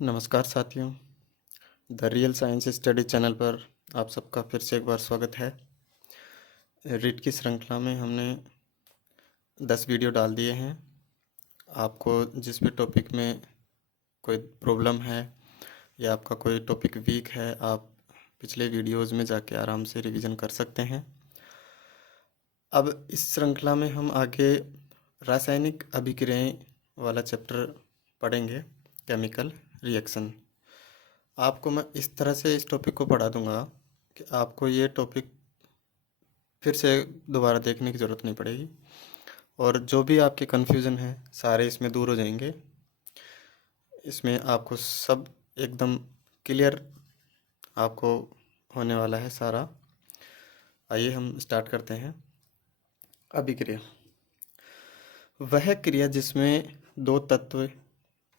नमस्कार साथियों, the real science study channel पर आप सबका फिर से एक बार स्वागत है। रीड की श्रृंखला में हमने 10 वीडियो डाल दिए हैं। आपको जिस भी टॉपिक में कोई प्रॉब्लम है या आपका कोई टॉपिक वीक है, आप पिछले वीडियोज़ में जाके आराम से रिवीजन कर सकते हैं। अब इस श्रृंखला में हम आगे रासायनिक अभिक्रियाएं वाला चैप्टर पढ़ेंगे, केमिकल रिएक्शन। आपको मैं इस तरह से इस टॉपिक को पढ़ा दूंगा कि आपको ये टॉपिक फिर से दोबारा देखने की ज़रूरत नहीं पड़ेगी और जो भी आपके कन्फ्यूज़न है सारे इसमें दूर हो जाएंगे। इसमें आपको सब एकदम क्लियर आपको होने वाला है सारा। आइए हम स्टार्ट करते हैं। अभिक्रिया वह क्रिया जिसमें दो तत्व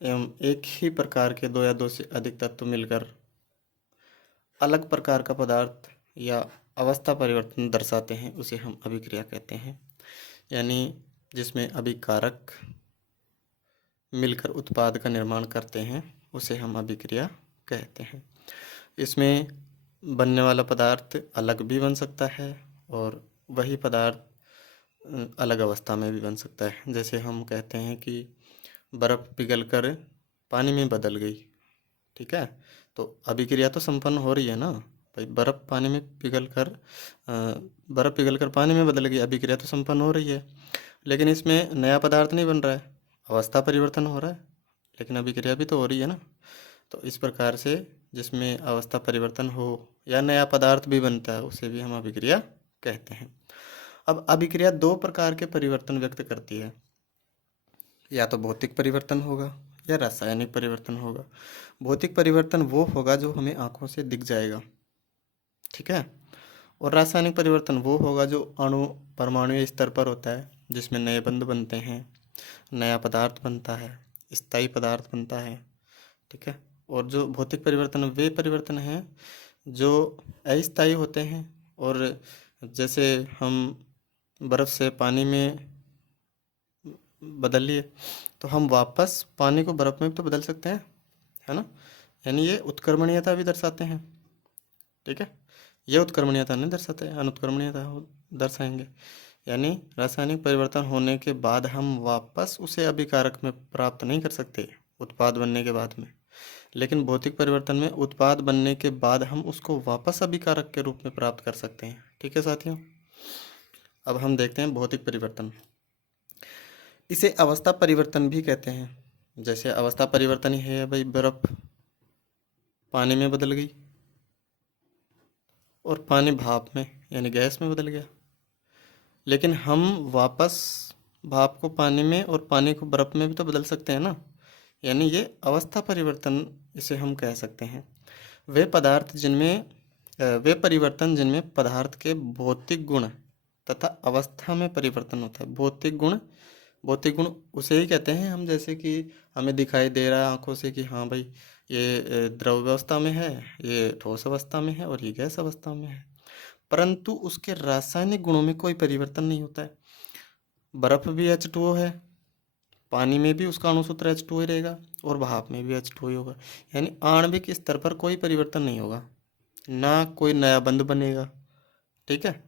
एवं एक ही प्रकार के दो या दो से अधिक तत्व मिलकर अलग प्रकार का पदार्थ या अवस्था परिवर्तन दर्शाते हैं, उसे हम अभिक्रिया कहते हैं। यानी जिसमें अभिकारक मिलकर उत्पाद का निर्माण करते हैं, उसे हम अभिक्रिया कहते हैं। इसमें बनने वाला पदार्थ अलग भी बन सकता है और वही पदार्थ अलग अवस्था में भी बन सकता है। जैसे हम कहते हैं कि बर्फ़ पिघलकर पानी में बदल गई, ठीक है, तो अभिक्रिया तो संपन्न हो रही है ना भाई। बर्फ़ पिघलकर पानी में बदल गई, अभिक्रिया तो संपन्न हो रही है, लेकिन इसमें नया पदार्थ नहीं बन रहा है, अवस्था परिवर्तन हो रहा है, लेकिन अभिक्रिया भी तो हो रही है ना। तो इस प्रकार से जिसमें अवस्था परिवर्तन हो या नया पदार्थ भी बनता है, उसे भी हम अभिक्रिया कहते हैं। अब अभिक्रिया दो प्रकार के परिवर्तन व्यक्त करती है, या तो भौतिक परिवर्तन होगा या रासायनिक परिवर्तन होगा। भौतिक परिवर्तन वो होगा जो हमें आंखों से दिख जाएगा, ठीक है, और रासायनिक परिवर्तन वो होगा जो अणु परमाणु स्तर पर होता है, जिसमें नए बंध बनते हैं, नया पदार्थ बनता है, स्थायी पदार्थ बनता है, ठीक है। और जो भौतिक परिवर्तन वे परिवर्तन हैं जो अस्थायी होते हैं। और जैसे हम बर्फ़ से पानी में बदल लिए तो हम वापस पानी को बर्फ़ में भी तो बदल सकते हैं, है ना। यानी ये उत्क्रमणीयता भी दर्शाते हैं, ठीक है। ये उत्क्रमणीयता नहीं दर्शाते, अनुत्क्रमणीयता दर्शाएंगे। यानी रासायनिक परिवर्तन होने के बाद हम वापस उसे अभिकारक में प्राप्त नहीं कर सकते उत्पाद बनने के बाद में, लेकिन भौतिक परिवर्तन में उत्पाद बनने के बाद हम उसको वापस अभिकारक के रूप में प्राप्त कर सकते हैं, ठीक है साथियों। अब हम देखते हैं भौतिक परिवर्तन। इसे अवस्था परिवर्तन भी कहते हैं। जैसे अवस्था परिवर्तन ही है भाई, बर्फ़ पानी में बदल गई और पानी भाप में यानी गैस में बदल गया, लेकिन हम वापस भाप को पानी में और पानी को बर्फ़ में भी तो बदल सकते हैं ना। यानी ये अवस्था परिवर्तन इसे हम कह सकते हैं। वे परिवर्तन जिनमें पदार्थ के भौतिक गुण तथा अवस्था में परिवर्तन होता है। भौतिक गुण उसे ही कहते हैं हम, जैसे कि हमें दिखाई दे रहा है आंखों से कि हाँ भाई ये द्रव अवस्था में है, ये ठोस अवस्था में है और ये गैस अवस्था में है, परंतु उसके रासायनिक गुणों में कोई परिवर्तन नहीं होता है। बर्फ़ भी H2O है, पानी में भी उसका अणुसूत्र H2O ही रहेगा और भाप में भी H2O ही होगा। यानी आणविक स्तर पर कोई परिवर्तन नहीं होगा, ना कोई नया बंध बनेगा, ठीक है।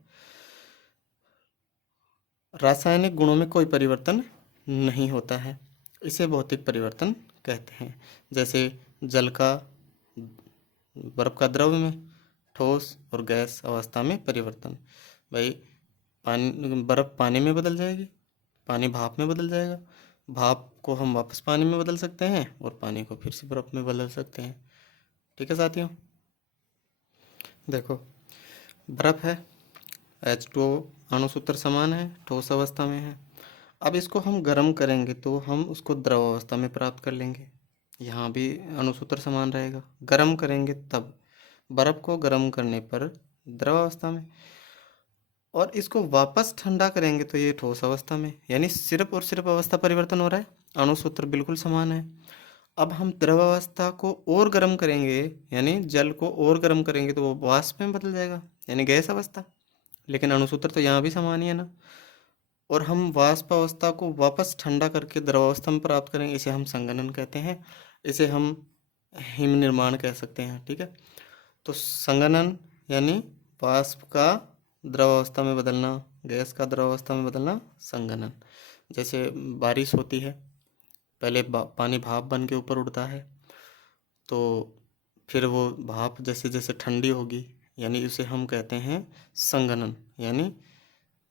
रासायनिक गुणों में कोई परिवर्तन नहीं होता है, इसे भौतिक परिवर्तन कहते हैं। जैसे जल का बर्फ़ का द्रव में, ठोस और गैस अवस्था में परिवर्तन। भाई बर्फ़ पानी में बदल जाएगी, पानी भाप में बदल जाएगा, भाप को हम वापस पानी में बदल सकते हैं और पानी को फिर से बर्फ़ में बदल सकते हैं, ठीक है साथियों। देखो बर्फ़ है, H2O अणुसूत्र समान है, ठोस अवस्था में है। अब इसको हम गर्म करेंगे तो हम उसको द्रव अवस्था में प्राप्त कर लेंगे, यहाँ भी अणुसूत्र समान रहेगा। गर्म करेंगे तब बर्फ़ को गर्म करने पर द्रव अवस्था में, और इसको वापस ठंडा करेंगे तो ये ठोस अवस्था में। यानी सिर्फ और सिर्फ अवस्था परिवर्तन हो रहा है, अणुसूत्र बिल्कुल समान है। अब हम द्रव अवस्था को और गर्म करेंगे, यानी जल को और गर्म करेंगे तो वो वाष्प में बदल जाएगा, यानी गैस अवस्था, लेकिन अणुसूत्र तो यहाँ भी समान ही है ना। और हम वाष्प अवस्था को वापस ठंडा करके द्रव अवस्था में प्राप्त करेंगे, इसे हम संघनन कहते हैं। इसे हम हिम निर्माण कह सकते हैं। ठीक है, तो संघनन यानी वाष्प का द्रव अवस्था में बदलना, गैस का द्रव अवस्था में बदलना संघनन। जैसे बारिश होती है, पहले पानी भाप बन के ऊपर उड़ता है, तो फिर वो भाप जैसे जैसे ठंडी होगी, यानी उसे हम कहते हैं संघनन, यानी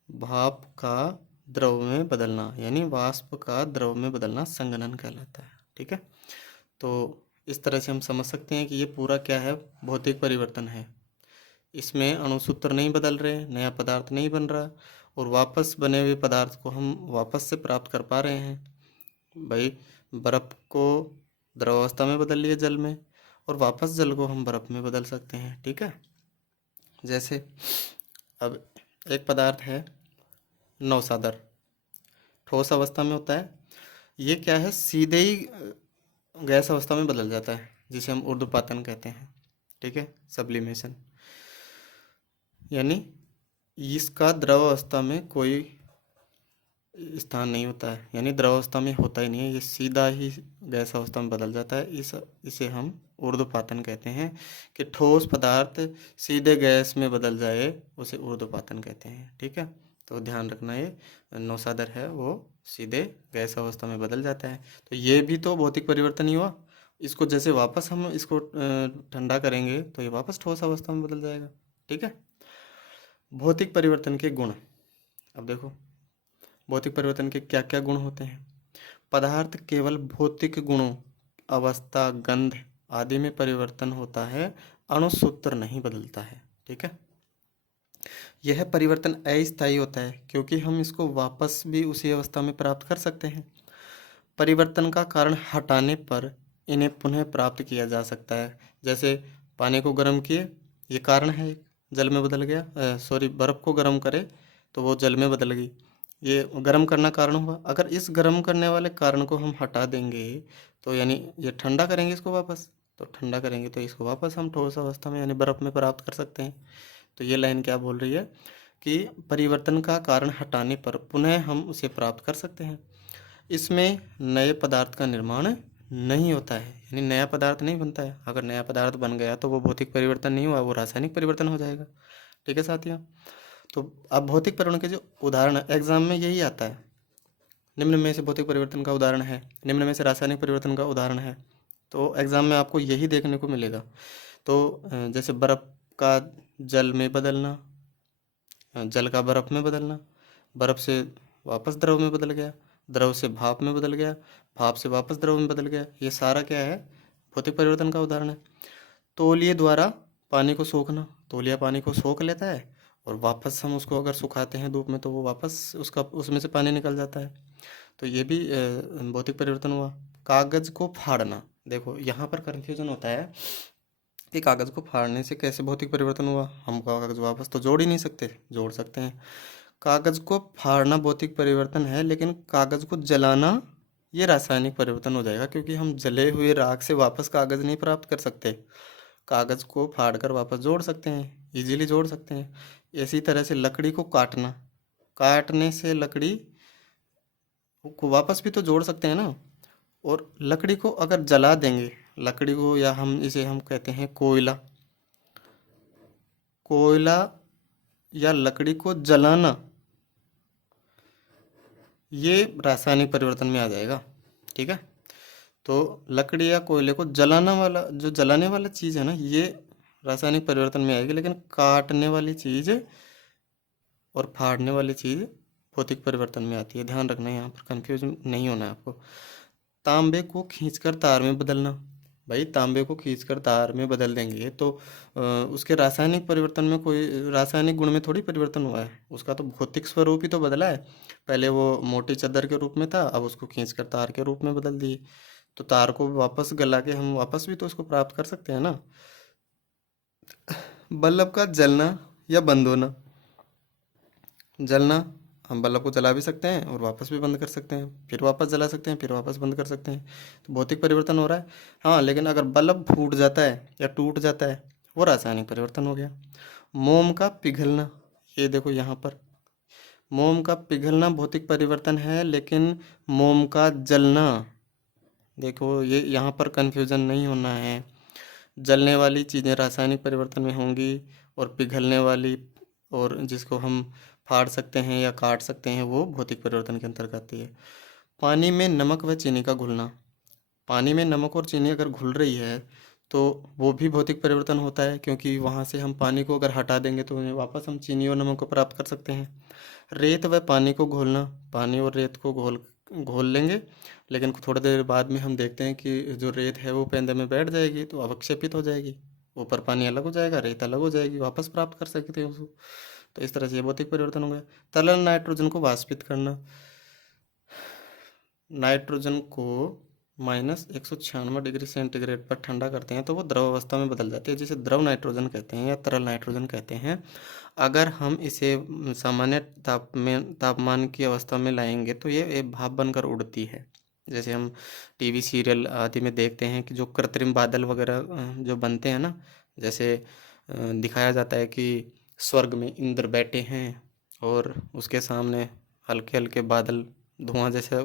भाप का द्रव में बदलना, यानी वाष्प का द्रव में बदलना संघनन कहलाता है। ठीक है, तो इस तरह से हम समझ सकते हैं कि ये पूरा क्या है, भौतिक परिवर्तन है। इसमें अणुसूत्र नहीं बदल रहे, नया पदार्थ नहीं बन रहा, और वापस बने हुए पदार्थ को हम वापस से प्राप्त कर पा रहे हैं। भाई बर्फ़ को द्रवावस्था में बदल लिया जल में, और वापस जल को हम बर्फ़ में बदल सकते हैं। ठीक है, जैसे अब एक पदार्थ है नौसादर, ठोस अवस्था में होता है। ये क्या है, सीधे ही गैस अवस्था में बदल जाता है, जिसे हम ऊर्ध्वपातन कहते हैं। ठीक है, सब्लिमेशन, यानी इसका द्रव अवस्था में कोई स्थान नहीं होता है, यानी द्रव अवस्था में होता ही नहीं है, ये सीधा ही गैस अवस्था में बदल जाता है। इसे हम ऊर्ध्वपातन कहते हैं, कि ठोस पदार्थ सीधे गैस में बदल जाए उसे ऊर्ध्वपातन कहते हैं। ठीक है, तो ध्यान रखना, ये नौसादर है वो सीधे गैस अवस्था में बदल जाता है। तो ये भी तो भौतिक परिवर्तन ही हुआ। इसको जैसे वापस हम इसको ठंडा करेंगे तो ये वापस ठोस अवस्था में बदल जाएगा। ठीक है, भौतिक परिवर्तन के गुण। अब देखो भौतिक परिवर्तन के क्या क्या गुण होते हैं। पदार्थ केवल भौतिक गुणों, अवस्था, गंध आदि में परिवर्तन होता है, अणुसूत्र नहीं बदलता है। ठीक है, यह परिवर्तन अस्थायी होता है, क्योंकि हम इसको वापस भी उसी अवस्था में प्राप्त कर सकते हैं। परिवर्तन का कारण हटाने पर इन्हें पुनः प्राप्त किया जा सकता है। जैसे पानी को गर्म किए, ये कारण है, जल में बदल गया, बर्फ़ को गर्म करे तो वो जल में बदल गई, ये गर्म करना कारण हुआ। अगर इस गर्म करने वाले कारण को हम हटा देंगे, तो यानी ये ठंडा करेंगे इसको वापस, तो ठंडा करेंगे तो इसको वापस हम ठोस अवस्था में यानी बर्फ़ में प्राप्त कर सकते हैं। तो ये लाइन क्या बोल रही है कि परिवर्तन का कारण हटाने पर पुनः हम उसे प्राप्त कर सकते हैं। इसमें नए पदार्थ का निर्माण नहीं होता है, यानी नया पदार्थ नहीं बनता है। अगर नया पदार्थ बन गया तो वो भौतिक परिवर्तन नहीं हुआ, वो रासायनिक परिवर्तन हो जाएगा। ठीक है साथियों, तो अब भौतिक परिवर्तन के जो उदाहरण है एग्जाम में यही आता है, निम्न में से भौतिक परिवर्तन का उदाहरण है, निम्न में से रासायनिक परिवर्तन का उदाहरण है, तो एग्जाम में आपको यही देखने को मिलेगा। तो जैसे बर्फ़ का जल में बदलना, जल का बर्फ़ में बदलना, बर्फ़ से वापस द्रव में बदल गया, द्रव से भाप में बदल गया, भाप से वापस द्रव में बदल गया, ये सारा क्या है, भौतिक परिवर्तन का उदाहरण है। तौलिए द्वारा पानी को सोखना, तौलिया पानी को सोख लेता है और वापस हम उसको अगर सुखाते हैं धूप में तो वो वापस उसमें से पानी निकल जाता है, तो ये भी भौतिक परिवर्तन हुआ। कागज़ को फाड़ना, देखो यहाँ पर कन्फ्यूजन होता है कि कागज़ को फाड़ने से कैसे भौतिक परिवर्तन हुआ, हम कागज़ वापस तो जोड़ ही नहीं सकते, जोड़ सकते हैं। कागज़ को फाड़ना भौतिक परिवर्तन है, लेकिन कागज़ को जलाना ये रासायनिक परिवर्तन हो जाएगा, क्योंकि हम जले हुए राख से वापस कागज़ नहीं प्राप्त कर सकते। कागज़ को फाड़कर वापस जोड़ सकते हैं, इजीली जोड़ सकते हैं। इसी तरह से लकड़ी को काटना, काटने से लकड़ी को वापस भी तो जोड़ सकते हैं ना। और लकड़ी को अगर जला देंगे, लकड़ी को, या हम कहते हैं कोयला, कोयला या लकड़ी को जलाना, ये रासायनिक परिवर्तन में आ जाएगा। ठीक है, तो लकड़ी या कोयले को जलाना वाला, जो जलाने वाला चीज़ है ना, ये रासायनिक परिवर्तन में आएगी, लेकिन काटने वाली चीज़ और फाड़ने वाली चीज़ भौतिक परिवर्तन में आती है। ध्यान रखना, यहाँ पर कंफ्यूज नहीं होना है आपको। तांबे को खींचकर तार में बदलना, भाई तांबे को खींचकर तार में बदल देंगे तो उसके रासायनिक परिवर्तन में कोई रासायनिक गुण में थोड़ी परिवर्तन हुआ है, उसका तो भौतिक स्वरूप ही तो बदला है। पहले वो मोटी चादर के रूप में था, अब उसको खींचकर तार के रूप में बदल दिए, तो तार को वापस गला के हम वापस भी तो उसको प्राप्त कर सकते हैं ना। बल्ब का जलना या बंद होना, जलना, हम बल्ब को जला भी सकते हैं और वापस भी बंद कर सकते हैं, फिर वापस जला सकते हैं, फिर वापस बंद कर सकते हैं, तो भौतिक परिवर्तन हो रहा है। हाँ, लेकिन अगर बल्ब फूट जाता है या टूट जाता है, वो रासायनिक परिवर्तन हो गया। मोम का पिघलना, ये देखो यहाँ पर, मोम का पिघलना भौतिक परिवर्तन है, लेकिन मोम का जलना देखो ये यहाँ पर कन्फ्यूज़न नहीं होना है। जलने वाली चीज़ें रासायनिक परिवर्तन में होंगी और पिघलने वाली और जिसको हम फाड़ सकते हैं या काट सकते हैं वो भौतिक परिवर्तन के अंतर्गत आती है। पानी में नमक व चीनी का घुलना, पानी में नमक और चीनी अगर घुल रही है तो वो भी भौतिक परिवर्तन होता है, क्योंकि वहाँ से हम पानी को अगर हटा देंगे तो वापस हम चीनी और नमक को प्राप्त कर सकते हैं। रेत व पानी को घोलना, पानी और रेत को घोल घोल लेंगे, लेकिन थोड़ी देर बाद में हम देखते हैं कि जो रेत है वो पेंदे में बैठ जाएगी तो अवक्षेपित हो जाएगी, ऊपर पानी अलग हो जाएगा, रेत अलग हो जाएगी, वापस प्राप्त कर सकते हैं उसको। तो इस तरह से ये भौतिक परिवर्तन हो गया। तरल नाइट्रोजन को वाष्पित करना, नाइट्रोजन को -196 डिग्री सेंटीग्रेड पर ठंडा करते हैं तो वो द्रव अवस्था में बदल जाती है, जिसे द्रव नाइट्रोजन कहते हैं या तरल नाइट्रोजन कहते हैं। अगर हम इसे सामान्य तापमान की अवस्था में लाएंगे तो ये एक भाप बनकर उड़ती है। जैसे हम टीवी सीरियल आदि में देखते हैं कि जो कृत्रिम बादल वगैरह जो बनते हैं ना, जैसे दिखाया जाता है कि स्वर्ग में इंद्र बैठे हैं और उसके सामने हल्के हल्के बादल, धुआं जैसा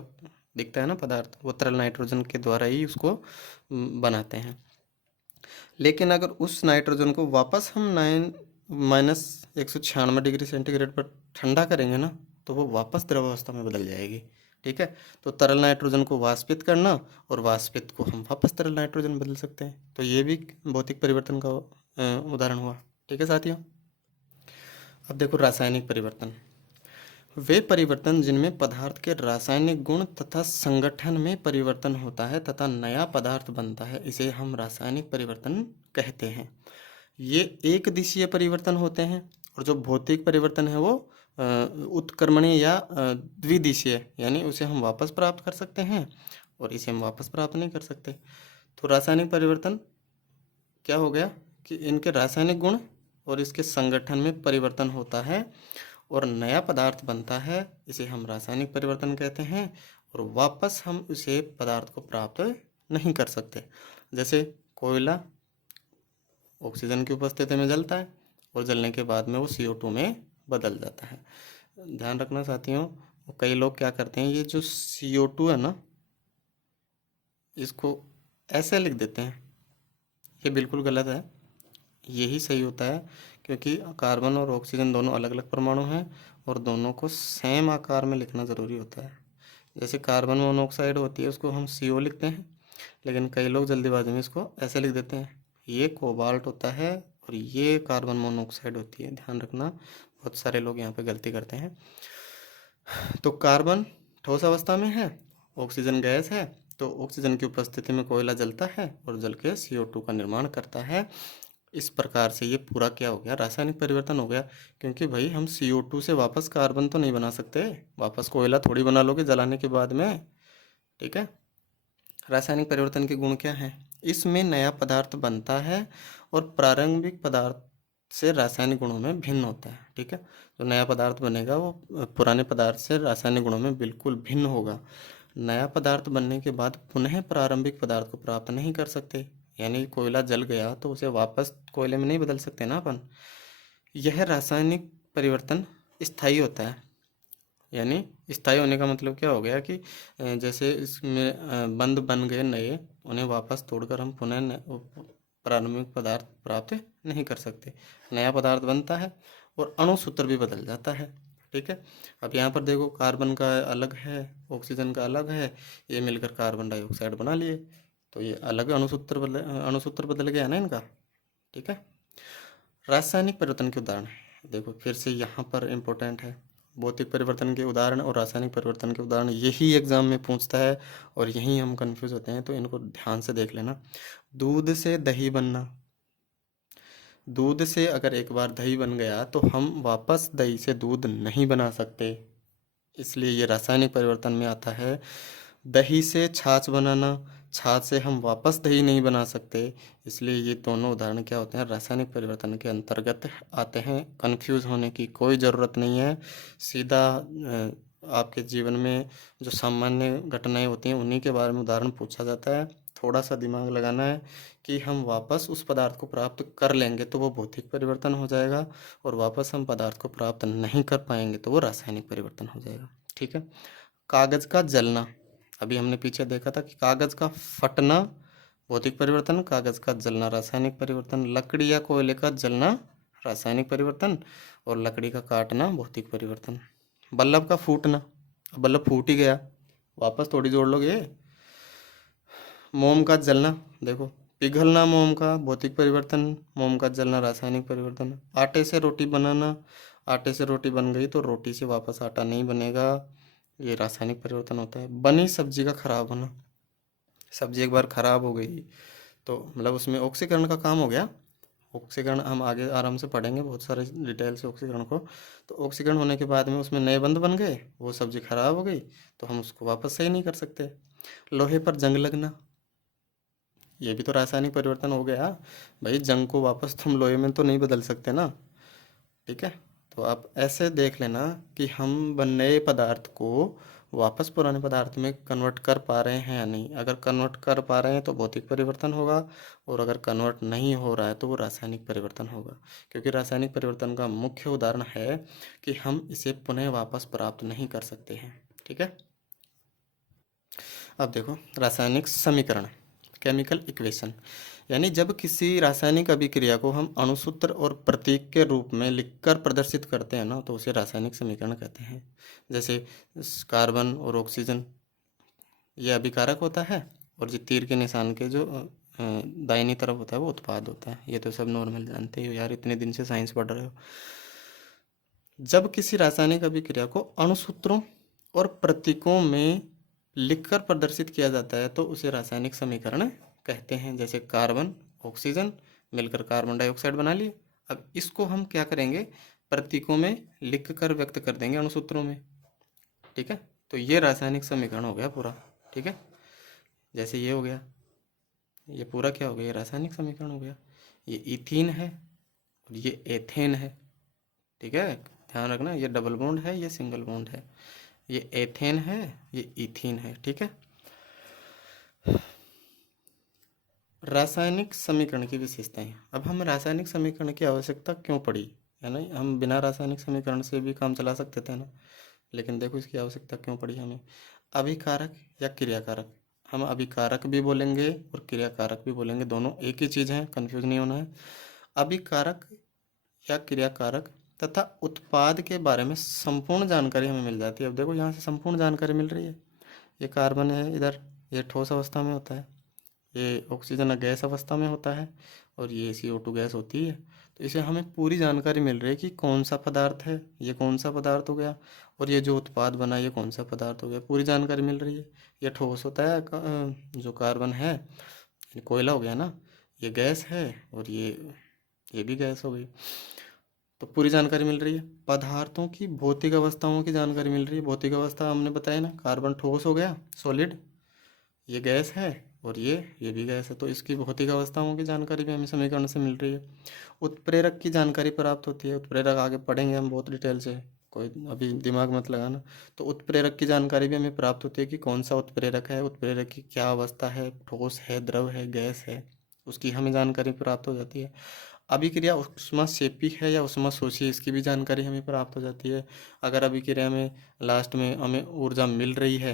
दिखता है ना पदार्थ, वो तरल नाइट्रोजन के द्वारा ही उसको बनाते हैं। लेकिन अगर उस नाइट्रोजन को वापस हम 196 डिग्री सेंटीग्रेड पर ठंडा करेंगे ना तो वो वापस द्रव अवस्था में बदल जाएगी। ठीक है, तो तरल नाइट्रोजन को वाष्पित करना और वाष्पित को हम वापस तरल नाइट्रोजन बदल सकते हैं, तो ये भी भौतिक परिवर्तन का उदाहरण हुआ। ठीक है साथियों, अब देखो रासायनिक परिवर्तन, वे परिवर्तन जिनमें पदार्थ के रासायनिक गुण तथा संगठन में परिवर्तन होता है तथा नया पदार्थ बनता है, इसे हम रासायनिक परिवर्तन कहते हैं। ये एक दिशीय परिवर्तन होते हैं और जो भौतिक परिवर्तन है वो उत्क्रमणीय या द्विदिशीय, यानी उसे हम वापस प्राप्त कर सकते हैं और इसे हम वापस प्राप्त नहीं कर सकते। तो रासायनिक परिवर्तन क्या हो गया कि इनके रासायनिक गुण और इसके संगठन में परिवर्तन होता है और नया पदार्थ बनता है, इसे हम रासायनिक परिवर्तन कहते हैं और वापस हम उसे पदार्थ को प्राप्त नहीं कर सकते। जैसे कोयला ऑक्सीजन की उपस्थिति में जलता है और जलने के बाद में वो CO2 में बदल जाता है। ध्यान रखना साथियों, कई लोग क्या करते हैं, ये जो CO2 है ना, इसको ऐसे लिख देते हैं, ये बिल्कुल गलत है। यही सही होता है, क्योंकि कार्बन और ऑक्सीजन दोनों अलग अलग परमाणु हैं और दोनों को सेम आकार में लिखना ज़रूरी होता है। जैसे कार्बन मोनोऑक्साइड होती है उसको हम CO लिखते हैं, लेकिन कई लोग जल्दीबाजी में इसको ऐसे लिख देते हैं, ये कोबाल्ट होता है और ये कार्बन मोनोऑक्साइड होती है। ध्यान रखना, बहुत सारे लोग यहाँ पे गलती करते हैं। तो कार्बन ठोस अवस्था में है, ऑक्सीजन गैस है, तो ऑक्सीजन की उपस्थिति में कोयला जलता है और जल के CO2 का निर्माण करता है। इस प्रकार से ये पूरा क्या हो गया, रासायनिक परिवर्तन हो गया। क्योंकि भाई हम CO2 से वापस कार्बन तो नहीं बना सकते, वापस कोयला थोड़ी बना लोगे जलाने के बाद में। ठीक है, रासायनिक परिवर्तन के गुण क्या हैं, इसमें नया पदार्थ बनता है और प्रारंभिक पदार्थ से रासायनिक गुणों में भिन्न होता है। ठीक है, जो नया पदार्थ बनेगा वो पुराने पदार्थ से रासायनिक गुणों में बिल्कुल भिन्न होगा। नया पदार्थ बनने के बाद पुनः प्रारंभिक पदार्थ को प्राप्त नहीं कर सकते, यानी कोयला जल गया तो उसे वापस कोयले में नहीं बदल सकते ना अपन। यह रासायनिक परिवर्तन स्थायी होता है, यानी स्थायी होने का मतलब क्या हो गया कि जैसे इसमें बंद बन गए नए, उन्हें वापस तोड़कर हम पुनः प्रारंभिक पदार्थ प्राप्त नहीं कर सकते। नया पदार्थ बनता है और अणु सूत्र भी बदल जाता है। ठीक है, अब यहाँ पर देखो कार्बन का अलग है, ऑक्सीजन का अलग है, ये मिलकर कार्बन डाइऑक्साइड बना लिए, तो ये अलग अणुसूत्र बदल गया ना इनका। ठीक है, रासायनिक परिवर्तन के उदाहरण देखो, फिर से यहाँ पर इम्पोर्टेंट है, भौतिक परिवर्तन के उदाहरण और रासायनिक परिवर्तन के उदाहरण यही एग्जाम में पूछता है और यही हम कंफ्यूज होते हैं, तो इनको ध्यान से देख लेना। दूध से दही बनना, दूध से अगर एक बार दही बन गया तो हम वापस दही से दूध नहीं बना सकते, इसलिए ये रासायनिक परिवर्तन में आता है। दही से छाछ बनाना, छाछ से हम वापस दही नहीं बना सकते, इसलिए ये दोनों उदाहरण क्या होते हैं, रासायनिक परिवर्तन के अंतर्गत आते हैं। कंफ्यूज होने की कोई ज़रूरत नहीं है, सीधा आपके जीवन में जो सामान्य घटनाएं होती हैं उन्हीं के बारे में उदाहरण पूछा जाता है। थोड़ा सा दिमाग लगाना है कि हम वापस उस पदार्थ को प्राप्त कर लेंगे तो वो भौतिक परिवर्तन हो जाएगा और वापस हम पदार्थ को प्राप्त नहीं कर पाएंगे तो वो रासायनिक परिवर्तन हो जाएगा। ठीक है, कागज़ का जलना, अभी हमने पीछे देखा था कि कागज़ का फटना भौतिक परिवर्तन, कागज़ का जलना रासायनिक परिवर्तन, लकड़ी या कोयले का जलना रासायनिक परिवर्तन और लकड़ी का काटना भौतिक परिवर्तन। बल्ब का फूटना, अब बल्ब फूट ही गया, वापस थोड़ी जोड़ लोगे। मोम का जलना, देखो पिघलना मोम का भौतिक परिवर्तन, मोम का जलना रासायनिक परिवर्तन। आटे से रोटी बनाना, आटे से रोटी बन गई तो रोटी से वापस आटा नहीं बनेगा, ये रासायनिक परिवर्तन होता है। बनी सब्जी का खराब होना, सब्जी एक बार खराब हो गई तो मतलब उसमें ऑक्सीकरण का काम हो गया। ऑक्सीकरण हम आगे आराम से पढ़ेंगे बहुत सारे डिटेल से ऑक्सीकरण को। तो ऑक्सीकरण होने के बाद में उसमें नए बंध बन गए, वो सब्जी खराब हो गई तो हम उसको वापस सही नहीं कर सकते। लोहे पर जंग लगना, ये भी तो रासायनिक परिवर्तन हो गया भाई। जंग को वापस तुम लोहे में तो नहीं बदल सकते ना, ठीक है। तो आप ऐसे देख लेना कि हम नए पदार्थ को वापस पुराने पदार्थ में कन्वर्ट कर पा रहे हैं या नहीं। अगर कन्वर्ट कर पा रहे हैं तो भौतिक परिवर्तन होगा, और अगर कन्वर्ट नहीं हो रहा है तो वो रासायनिक परिवर्तन होगा। क्योंकि रासायनिक परिवर्तन का मुख्य उदाहरण है कि हम इसे पुनः वापस प्राप्त नहीं कर सकते हैं, ठीक है। अब देखो रासायनिक समीकरण, केमिकल इक्वेशन, यानी जब किसी रासायनिक अभिक्रिया को हम अणुसूत्र और प्रतीक के रूप में लिखकर प्रदर्शित करते हैं ना, तो उसे रासायनिक समीकरण कहते हैं। जैसे कार्बन और ऑक्सीजन, ये अभिकारक होता है, और जो तीर के निशान के जो दाहिनी तरफ होता है वो उत्पाद होता है। ये तो सब नॉर्मल जानते ही हो यार, इतने दिन से साइंस पढ़ रहे हो। जब किसी रासायनिक अभिक्रिया को अणुसूत्रों और प्रतीकों में लिखकर प्रदर्शित किया जाता है तो उसे रासायनिक समीकरण कहते हैं। जैसे कार्बन ऑक्सीजन मिलकर कार्बन डाइऑक्साइड बना लिए। अब इसको हम क्या करेंगे, प्रतीकों में लिख कर व्यक्त कर देंगे अणुसूत्रों में, ठीक है। तो ये रासायनिक समीकरण हो गया पूरा, ठीक है। जैसे ये हो गया, ये पूरा क्या हो गया, ये रासायनिक समीकरण हो गया। ये इथीन है और ये एथेन है, ठीक है। ध्यान रखना, ये डबल बॉन्ड है, ये सिंगल बॉन्ड है। ये एथेन है, ये इथीन है, ठीक है। रासायनिक समीकरण की विशेषताएं। अब हम रासायनिक समीकरण की आवश्यकता क्यों पड़ी, है ना। हम बिना रासायनिक समीकरण से भी काम चला सकते थे ना, लेकिन देखो इसकी आवश्यकता क्यों पड़ी हमें। अभिकारक या क्रियाकारक, हम अभिकारक भी बोलेंगे और क्रियाकारक भी बोलेंगे, दोनों एक ही चीज़ है, कंफ्यूज नहीं होना है। अभिकारक या क्रियाकारक तथा उत्पाद के बारे में संपूर्ण जानकारी हमें मिल जाती है। अब देखो यहाँ से संपूर्ण जानकारी मिल रही है। ये कार्बन है इधर, ये ठोस अवस्था में होता है, ये ऑक्सीजन गैस अवस्था में होता है, और ये CO2 गैस होती है। तो इसे हमें पूरी जानकारी मिल रही है कि कौन सा पदार्थ है, ये कौन सा पदार्थ हो गया, और ये जो उत्पाद बना ये कौन सा पदार्थ हो गया, पूरी जानकारी मिल रही है। ये ठोस होता है, जो कार्बन है ये कोयला हो गया ना, ये गैस है, और ये भी गैस हो गई। तो पूरी जानकारी मिल रही है। पदार्थों की भौतिक अवस्थाओं की जानकारी मिल रही है। भौतिक अवस्था हमने बताया ना, कार्बन ठोस हो गया सॉलिड, ये गैस है, और ये भी गैस है। तो इसकी भौतिक अवस्थाओं की जानकारी भी हमें समीकरण से मिल रही है। उत्प्रेरक की जानकारी प्राप्त होती है। उत्प्रेरक आगे पढ़ेंगे हम बहुत डिटेल से, कोई अभी दिमाग मत लगाना। तो उत्प्रेरक की जानकारी भी हमें प्राप्त होती है कि कौन सा उत्प्रेरक है, उत्प्रेरक की क्या अवस्था है, ठोस है, द्रव है, गैस है, उसकी हमें जानकारी प्राप्त हो जाती है। अभिक्रिया ऊष्माक्षेपी है या ऊष्माशोषी, इसकी भी जानकारी हमें प्राप्त हो जाती है। अगर अभिक्रिया में लास्ट में हमें ऊर्जा मिल रही है,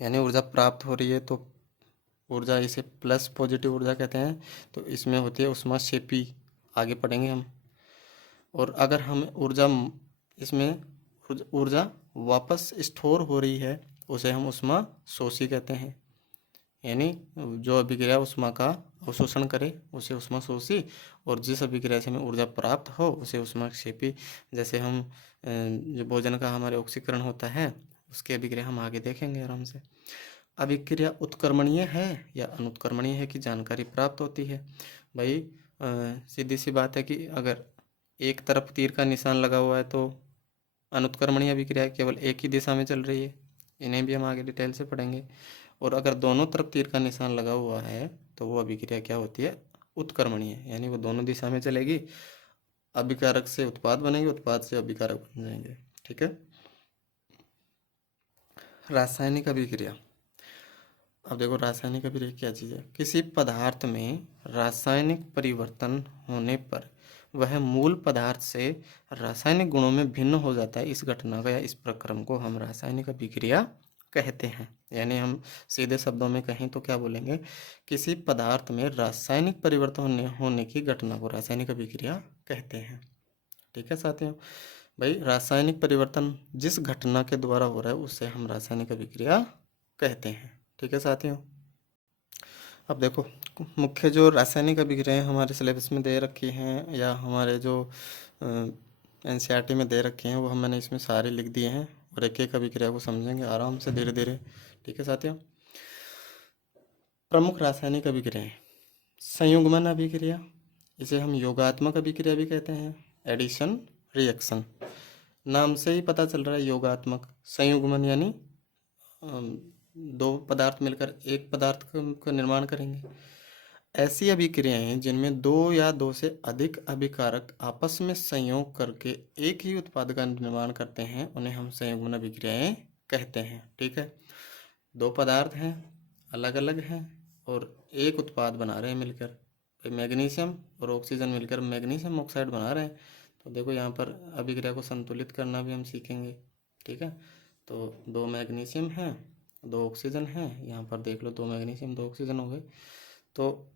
यानी ऊर्जा प्राप्त हो रही है, तो ऊर्जा इसे प्लस पॉजिटिव ऊर्जा कहते हैं। तो इसमें होती है ऊष्माक्षेपी, आगे पढ़ेंगे हम। और अगर हम इसमें ऊर्जा वापस स्टोर हो रही है, उसे हम ऊष्माशोषी कहते हैं। यानी जो अभिक्रिया ऊष्मा का अवशोषण करे उसे ऊष्माशोषी, और जिस अभिक्रिया से हमें ऊर्जा प्राप्त हो उसे ऊष्माक्षेपी। जैसे हम जो भोजन का हमारे ऑक्सीकरण होता है उसकी अभिक्रिया हम आगे देखेंगे आराम से। अभिक्रिया उत्क्रमणीय है या अनुत्क्रमणीय है की जानकारी प्राप्त होती है। भाई सीधी सी बात है कि अगर एक तरफ तीर का निशान लगा हुआ है तो अनुत्क्रमणीय अभिक्रिया केवल एक ही दिशा में चल रही है, इन्हें भी हम आगे डिटेल से पढ़ेंगे। और अगर दोनों तरफ तीर का निशान लगा हुआ है तो वो अभिक्रिया क्या होती है, उत्क्रमणीय, यानी वो दोनों दिशा में चलेगी। अभिकारक से उत्पाद बनेंगे, उत्पाद से अभिकारक बन जाएंगे, ठीक है। रासायनिक अभिक्रिया। अब देखो रासायनिक अभिक्रिया क्या चीज़ है। किसी पदार्थ में रासायनिक परिवर्तन होने पर वह मूल पदार्थ से रासायनिक गुणों में भिन्न हो जाता है। इस घटना का या इस प्रक्रम को हम रासायनिक अभिक्रिया कहते हैं। यानी हम सीधे शब्दों में कहें तो क्या बोलेंगे, किसी पदार्थ में रासायनिक परिवर्तन होने की घटना को रासायनिक अभिक्रिया कहते हैं। ठीक है साथियों, भाई रासायनिक परिवर्तन जिस घटना के द्वारा हो रहा है उसे हम रासायनिक अभिक्रिया कहते हैं। ठीक है साथियों, अब देखो मुख्य जो रासायनिक अभिक्रियाएं हमारे सिलेबस में दे रखी हैं या हमारे जो एनसीईआरटी में दे रखे हैं वो मैंने इसमें सारे लिख दिए हैं और एक एक अभिक्रिया को समझेंगे आराम से धीरे धीरे। ठीक है साथियों, प्रमुख रासायनिक अभिक्रियाएं, संयुग्मन अभिक्रिया, इसे हम योगात्मक अभिक्रिया भी कहते हैं, एडिशन रिएक्शन, नाम से ही पता चल रहा है योगात्मक। संयुग्मन यानी दो पदार्थ मिलकर एक पदार्थ का निर्माण करेंगे। ऐसी अभिक्रियाएं जिनमें दो या दो से अधिक अभिकारक आपस में संयोग करके एक ही उत्पाद का निर्माण करते हैं उन्हें हम संयुग्मन अभिक्रियाएं कहते हैं। ठीक है, दो पदार्थ हैं, अलग अलग हैं और एक उत्पाद बना रहे हैं मिलकर, मैग्नीशियम और ऑक्सीजन मिलकर मैग्नीशियम ऑक्साइड बना रहे हैं। तो देखो यहाँ पर अभिक्रिया को संतुलित करना भी हम सीखेंगे। ठीक है, तो दो मैग्नीशियम हैं, दो ऑक्सीजन हैं, यहाँ पर देख लो दो मैग्नीशियम दो ऑक्सीजन हो गए। तो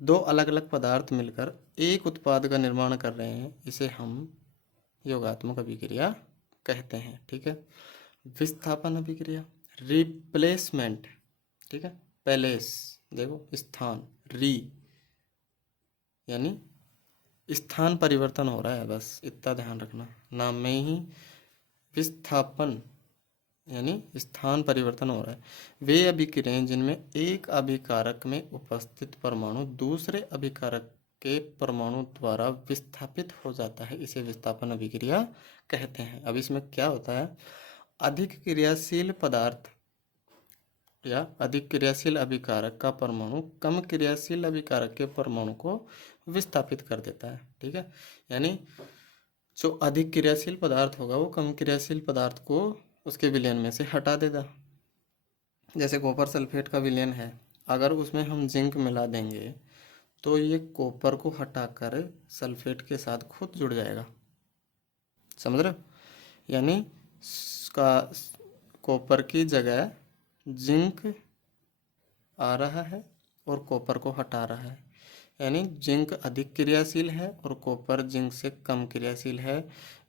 दो अलग अलग पदार्थ मिलकर एक उत्पाद का निर्माण कर रहे हैं, इसे हम योगात्मक अभिक्रिया कहते हैं। ठीक है, विस्थापन अभिक्रिया, रिप्लेसमेंट। ठीक है, पैलेस देखो स्थान, री यानी स्थान परिवर्तन हो रहा है, बस इतना ध्यान रखना, नाम में ही विस्थापन यानी स्थान परिवर्तन हो रहा है। वे अभिक्रियाएं जिनमें एक अभिकारक में उपस्थित परमाणु दूसरे अभिकारक के परमाणु द्वारा विस्थापित हो जाता है, इसे विस्थापन अभिक्रिया कहते हैं। अब इसमें क्या होता है, अधिक क्रियाशील पदार्थ या अधिक क्रियाशील अभिकारक का परमाणु कम क्रियाशील अभिकारक के परमाणु को विस्थापित कर देता है। ठीक है, यानी जो अधिक क्रियाशील पदार्थ होगा वो कम क्रियाशील पदार्थ को उसके विलयन में से हटा देगा। जैसे कॉपर सल्फेट का विलयन है, अगर उसमें हम जिंक मिला देंगे तो ये कॉपर को हटाकर सल्फेट के साथ खुद जुड़ जाएगा, समझ रहे हो? यानी का कॉपर की जगह जिंक आ रहा है और कॉपर को हटा रहा है, यानी जिंक अधिक क्रियाशील है और कॉपर जिंक से कम क्रियाशील है,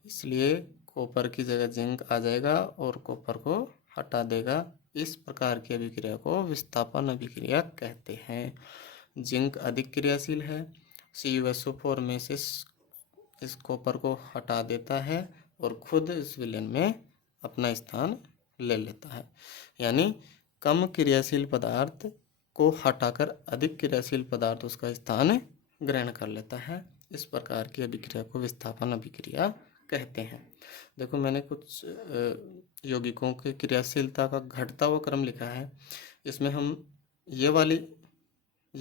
इसलिए कॉपर की जगह जिंक आ जाएगा और कॉपर को हटा देगा। इस प्रकार की अभिक्रिया को विस्थापन अभिक्रिया कहते हैं। जिंक अधिक क्रियाशील है, CuSO4 में से इस कॉपर को हटा देता है और खुद इस विलयन में अपना स्थान ले लेता है, यानी कम क्रियाशील पदार्थ को हटाकर अधिक क्रियाशील पदार्थ उसका स्थान ग्रहण कर लेता है। इस प्रकार की अभिक्रिया को विस्थापन अभिक्रिया कहते हैं। देखो मैंने कुछ यौगिकों की क्रियाशीलता का घटता हुआ क्रम लिखा है, इसमें हम ये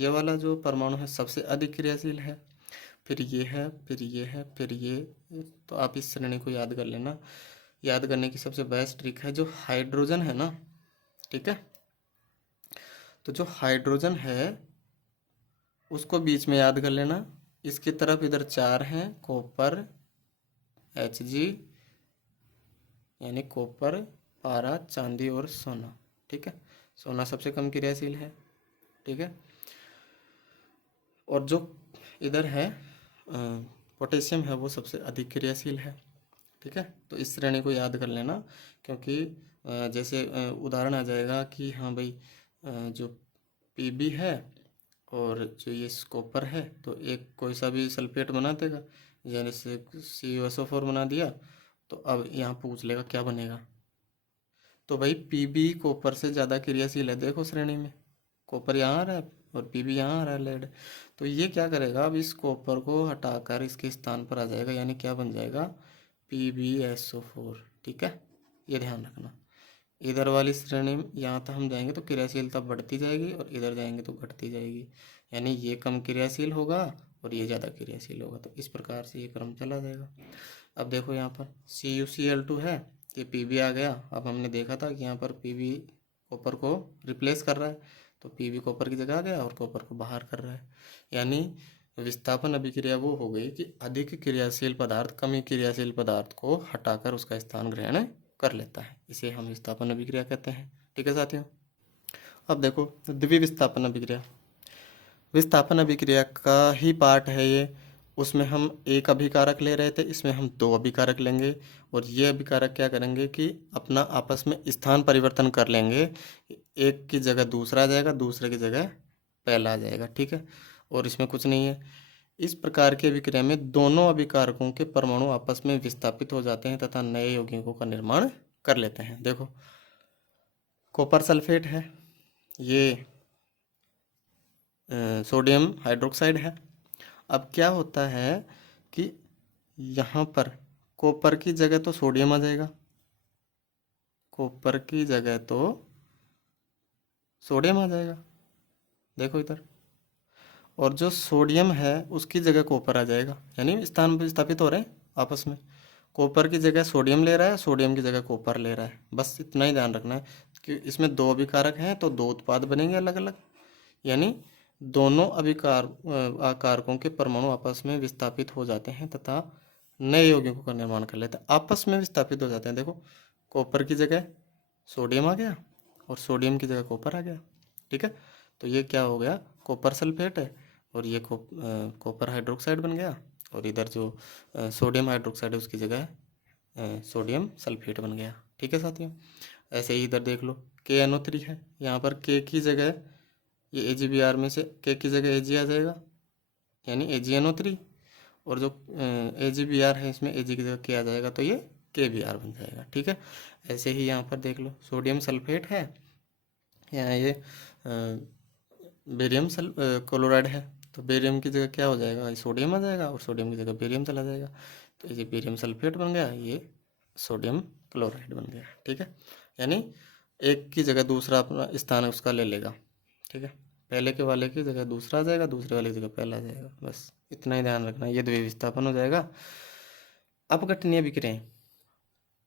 वाला जो परमाणु है सबसे अधिक क्रियाशील है, फिर ये है, फिर ये है, फिर ये। तो आप इस श्रेणी को याद कर लेना। याद करने की सबसे बेस्ट ट्रिक है जो हाइड्रोजन है ना, ठीक है, तो जो हाइड्रोजन है उसको बीच में याद कर लेना। इसकी तरफ इधर 4 हैं, कॉपर, Hg यानी कॉपर, पारा, चांदी और सोना। ठीक है, सोना सबसे कम क्रियाशील है। ठीक है, और जो इधर है पोटेशियम है वो सबसे अधिक क्रियाशील है। ठीक है, तो इस श्रेणी को याद कर लेना, क्योंकि जैसे उदाहरण आ जाएगा कि हाँ भाई जो Pb है और जो ये कॉपर है तो एक कोई सा भी सल्फेट बना देगा, जैसे CuSO4 बना दिया, तो अब यहाँ पूछ लेगा क्या बनेगा, तो भाई Pb कॉपर से ज़्यादा क्रियाशील है। देखो श्रेणी में कॉपर यहाँ आ रहा है और Pb यहाँ आ रहा है लेड, तो ये क्या करेगा, अब इस कॉपर को हटाकर इसके स्थान पर आ जाएगा, यानी क्या बन जाएगा, PbSO4। ठीक है, ये ध्यान रखना। इधर वाली श्रेणी में यहाँ तक हम जाएंगे तो क्रियाशीलता बढ़ती जाएगी और इधर जाएंगे तो घटती जाएगी, यानी ये कम क्रियाशील होगा और ये ज़्यादा क्रियाशील होगा। तो इस प्रकार से ये क्रम चला जाएगा। अब देखो यहाँ पर CuCl2 है, ये Pb आ गया। अब हमने देखा था कि यहाँ पर Pb कॉपर को रिप्लेस कर रहा है, तो Pb कॉपर की जगह आ गया और कॉपर को बाहर कर रहा है, यानी विस्थापन अभिक्रिया वो हो गई कि अधिक क्रियाशील पदार्थ कम क्रियाशील पदार्थ को हटाकर उसका स्थान ग्रहण कर लेता है। इसे हम विस्थापन अभिक्रिया कहते हैं। ठीक है साथियों। अब देखो द्विविस्थापन अभिक्रिया। विस्थापन अभिक्रिया का ही पार्ट है ये। उसमें हम एक अभिकारक ले रहे थे, इसमें हम दो अभिकारक लेंगे और ये अभिकारक क्या करेंगे कि अपना आपस में स्थान परिवर्तन कर लेंगे। एक की जगह दूसरा आ जाएगा, दूसरे की जगह पहला आ जाएगा। ठीक है, और इसमें कुछ नहीं है। इस प्रकार की अभिक्रिया में दोनों अभिकारकों के परमाणु आपस में विस्थापित हो जाते हैं तथा नए यौगिकों का निर्माण कर लेते हैं। देखो कॉपर सल्फेट है, ये सोडियम हाइड्रोक्साइड है। अब क्या होता है कि यहाँ पर कॉपर की जगह तो सोडियम आ जाएगा, कॉपर की जगह तो सोडियम आ जाएगा। देखो इधर, और जो सोडियम है उसकी जगह कॉपर आ जाएगा, यानी स्थान विस्थापित हो रहे हैं आपस में। कॉपर की जगह सोडियम ले रहा है, सोडियम की जगह कॉपर ले रहा है। बस इतना ही ध्यान रखना है कि इसमें दो अभिकारक हैं तो दो उत्पाद बनेंगे अलग अलग, यानी दोनों आकारकों के परमाणु आपस में विस्थापित हो जाते हैं तथा नए यौगिकों का निर्माण कर लेते हैं। आपस में विस्थापित हो जाते हैं। देखो कॉपर की जगह सोडियम आ गया और सोडियम की जगह कॉपर आ गया। ठीक है, तो ये क्या हो गया, कॉपर सल्फेट है और ये कॉपर हाइड्रोक्साइड बन गया, और इधर जो सोडियम हाइड्रोक्साइड है उसकी जगह सोडियम सल्फेट बन गया। ठीक है साथियों। ऐसे ही इधर देख लो KNO3 है, यहाँ पर K की जगह ये AgBr में से K की जगह Ag आ जाएगा, यानी AgNO3, और जो AgBr है इसमें Ag की जगह K आ जाएगा तो ये KBr बन जाएगा। ठीक है, ऐसे ही यहाँ पर देख लो सोडियम सल्फेट है, यहाँ ये बेरियम क्लोराइड है, तो बेरियम की जगह क्या हो जाएगा, सोडियम आ जाएगा और सोडियम की जगह बेरियम चला जाएगा, तो ये बेरियम सल्फेट बन गया, ये सोडियम क्लोराइड बन गया। ठीक है, यानी एक की जगह दूसरा अपना स्थान उसका ले लेगा। ठीक है, पहले के वाले की जगह दूसरा आ जाएगा, दूसरे वाले की जगह पहला आ जाएगा। बस इतना ही ध्यान रखना, ये द्विविस्थापन हो जाएगा। अपघटनीय अभिक्रियाएं,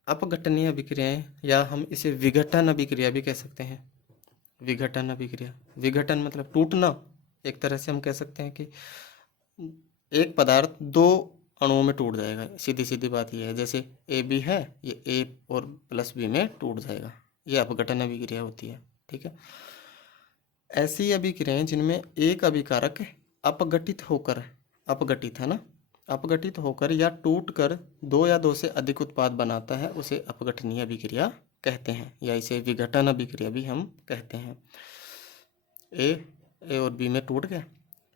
अपघटनीय अभिक्रियाएं या हम इसे विघटन अभिक्रिया भी कह सकते हैं। विघटन अभिक्रिया, विघटन मतलब टूटना। एक तरह से हम कह सकते हैं कि एक पदार्थ दो अणुओं में टूट जाएगा। सीधी सीधी बात यह है, जैसे AB है, ये A और +B में टूट जाएगा, ये अपघटन अभिक्रिया होती है। ठीक है, ऐसी अभिक्रियाएं जिनमें एक अभिकारक अपघटित होकर, अपघटित है ना, अपघटित होकर या टूटकर दो या दो से अधिक उत्पाद बनाता है, उसे अपघटनीय अभिक्रिया कहते हैं, या इसे विघटन अभिक्रिया भी हम कहते हैं। ए और बी में टूट गया।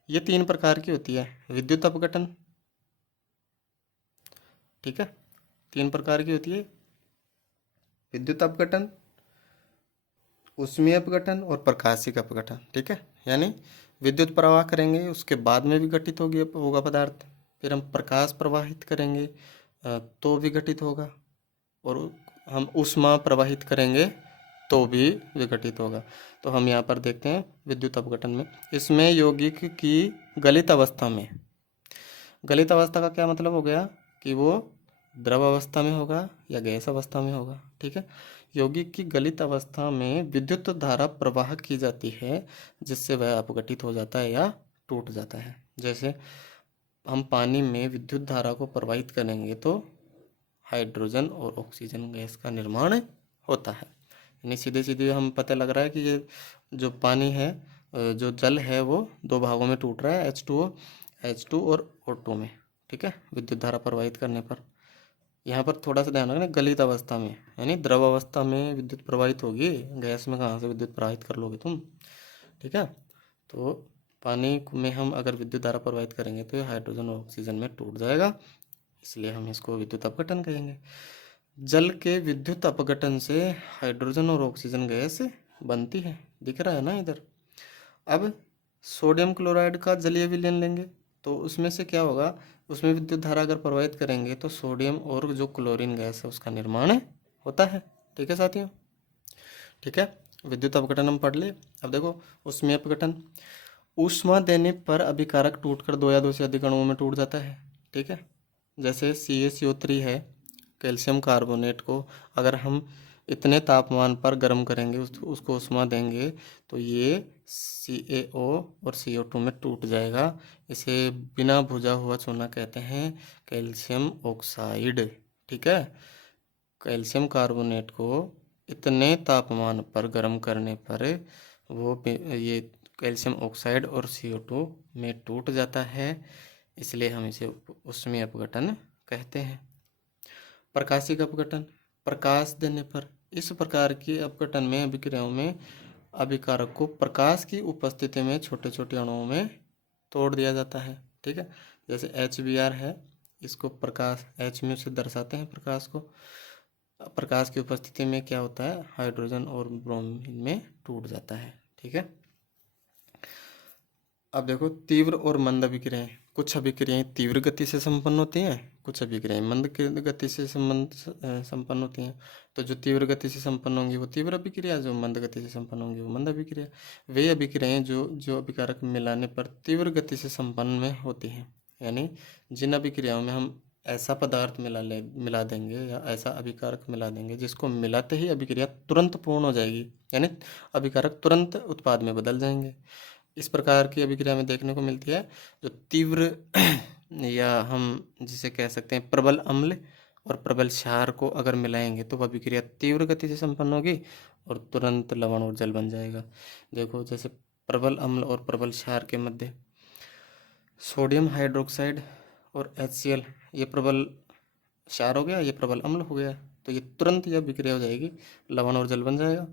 ये 3 प्रकार की होती है। विद्युत अपघटन, ठीक है, 3 प्रकार की होती है, विद्युत अपघटन, ऊष्मीय अपघटन और प्रकाशिक अपघटन। ठीक है, यानी विद्युत प्रवाह करेंगे उसके बाद में विघटित होगा पदार्थ, फिर हम प्रकाश प्रवाहित करेंगे तो विघटित होगा, और हम ऊष्मा प्रवाहित करेंगे तो भी विघटित होगा। तो हम यहाँ पर देखते हैं विद्युत अपघटन में, इसमें यौगिक की गलित अवस्था में, गलित अवस्था का क्या मतलब हो गया कि वो द्रव अवस्था में होगा या गैस अवस्था में होगा। ठीक है, यौगिक की गलित अवस्था में विद्युत धारा प्रवाह की जाती है जिससे वह अपघटित हो जाता है या टूट जाता है। जैसे हम पानी में विद्युत धारा को प्रवाहित करेंगे तो हाइड्रोजन और ऑक्सीजन गैस का निर्माण होता है। यानी सीधे सीधे हम पता लग रहा है कि ये जो पानी है, जो जल है, वो 2 भागों में टूट रहा है, H2 और O2 में। ठीक है, विद्युत धारा प्रवाहित करने पर। यहाँ पर थोड़ा सा ध्यान रखना, गलित अवस्था में, यानी द्रव अवस्था में विद्युत प्रवाहित होगी, गैस में कहाँ से विद्युत प्रवाहित कर लोगे तुम। ठीक है, तो पानी में हम अगर विद्युत धारा प्रवाहित करेंगे तो ये हाइड्रोजन और ऑक्सीजन में टूट जाएगा, इसलिए हम इसको विद्युत अपघटन कहेंगे। जल के विद्युत अपघटन से हाइड्रोजन और ऑक्सीजन गैस बनती है, दिख रहा है ना इधर। अब सोडियम क्लोराइड का जलीय विलयन लेंगे तो उसमें से क्या होगा, उसमें विद्युत धारा अगर प्रवाहित करेंगे तो सोडियम और जो क्लोरीन गैस है उसका निर्माण होता है। ठीक है साथियों। ठीक है, विद्युत अपघटन हम पढ़ ले। अब देखो ऊष्मीय अपघटन, ऊष्मा देने पर अभिकारक टूटकर 2 या 2 से अधिक अणुओं में टूट जाता है। ठीक है, जैसे CaCO3 है, कैल्शियम कार्बोनेट को अगर हम इतने तापमान पर गर्म करेंगे, उसको ऊष्मा देंगे तो ये CaO और CO2 में टूट जाएगा। इसे बिना भुजा हुआ चूना कहते हैं कैल्शियम ऑक्साइड। ठीक है, कैल्शियम कार्बोनेट को इतने तापमान पर गर्म करने पर वो ये कैल्शियम ऑक्साइड और CO2 में टूट जाता है, इसलिए हम इसे ऊष्मीय अपघटन कहते हैं। प्रकाशिक अपघटन, प्रकाश देने पर। इस प्रकार की अपघटन में अभिक्रियाओं में अभिकारक को प्रकाश की उपस्थिति में छोटे छोटे अणुओं में तोड़ दिया जाता है। ठीक है, जैसे HBr है, इसको प्रकाश Hµ से दर्शाते हैं प्रकाश को। प्रकाश की उपस्थिति में क्या होता है, हाइड्रोजन और ब्रोमीन में टूट जाता है। ठीक है, अब देखो तीव्र और मंद अभिक्रियाएं। कुछ अभिक्रियाएं तीव्र गति से संपन्न होती हैं, कुछ अभिक्रियाएं मंद गति से संपन्न होती हैं। तो जो तीव्र गति से संपन्न होंगी वो तीव्र अभिक्रिया, जो मंद गति से संपन्न होंगी वो मंद अभिक्रिया। वे अभिक्रियाएं जो अभिकारक मिलाने पर तीव्र गति से संपन्न में होती हैं, यानी जिन अभिक्रियाओं में हम ऐसा पदार्थ मिला देंगे या ऐसा अभिकारक मिला देंगे जिसको मिलाते ही अभिक्रिया तुरंत पूर्ण हो जाएगी, यानी अभिकारक तुरंत उत्पाद में बदल जाएंगे। इस प्रकार की अभिक्रिया में देखने को मिलती है जो तीव्र या हम जिसे कह सकते हैं प्रबल अम्ल और प्रबल क्षार को अगर मिलाएंगे तो वह अभिक्रिया तीव्र गति से संपन्न होगी और तुरंत लवण और जल बन जाएगा। देखो जैसे प्रबल अम्ल और प्रबल क्षार के मध्य सोडियम हाइड्रोक्साइड और HCl, ये प्रबल क्षार हो गया, ये प्रबल अम्ल हो गया, तो ये तुरंत यह अभिक्रिया हो जाएगी, लवण और जल बन जाएगा।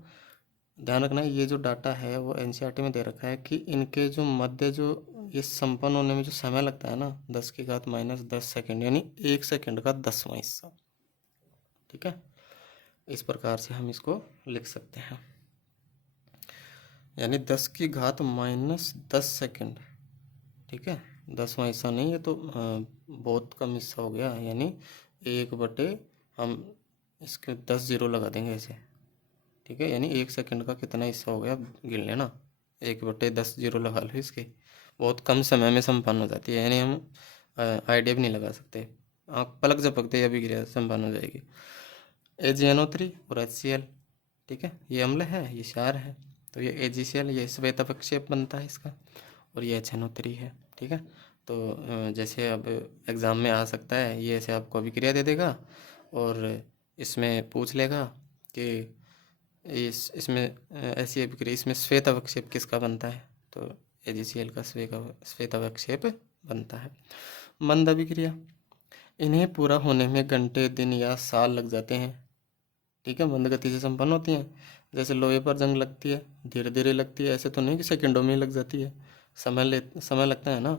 ध्यान रखना ये जो डाटा है वो NCERT में दे रखा है कि इनके जो मध्य जो ये संपन्न होने में जो समय लगता है ना 10⁻−10 सेकेंड, यानी 1 सेकेंड का 10वां हिस्सा। ठीक है, इस प्रकार से हम इसको लिख सकते हैं, यानी 10⁻−10 सेकेंड। ठीक है, 10वां हिस्सा नहीं, ये तो बहुत कम हिस्सा हो गया, यानी 1/, हम इसके 10 जीरो लगा देंगे ऐसे। ठीक है, यानी 1 सेकंड का कितना हिस्सा हो गया गिन लेना, 1/10 जीरो लगा लो इसके। बहुत कम समय में संपन्न हो जाती है, यानी हम आइडिया भी नहीं लगा सकते, आँख पलक झपकते ही अभिक्रिया संपन्न हो जाएगी। AgNO3 और HCl, ठीक है, ये अम्ल है, ये क्षार है, तो ये AgCl, ये श्वेत अपक्षेप बनता है इसका, और ये HNO3 है। ठीक है, तो जैसे अब एग्ज़ाम में आ सकता है, ये ऐसे आपको अभिक्रिया दे देगा और इसमें पूछ लेगा कि इसमें ऐसी अभिक्रिया, इसमें श्वेत अवक्षेप किसका बनता है, तो AgCl का श्वेत अवक्षेप बनता है। मंद अभिक्रिया, इन्हें पूरा होने में घंटे, दिन या साल लग जाते हैं। ठीक है, मंद गति से संपन्न होती हैं। जैसे लोहे पर जंग लगती है, धीरे धीरे लगती है, ऐसे तो नहीं कि सेकंडों में ही लग जाती है, समय लगता है ना।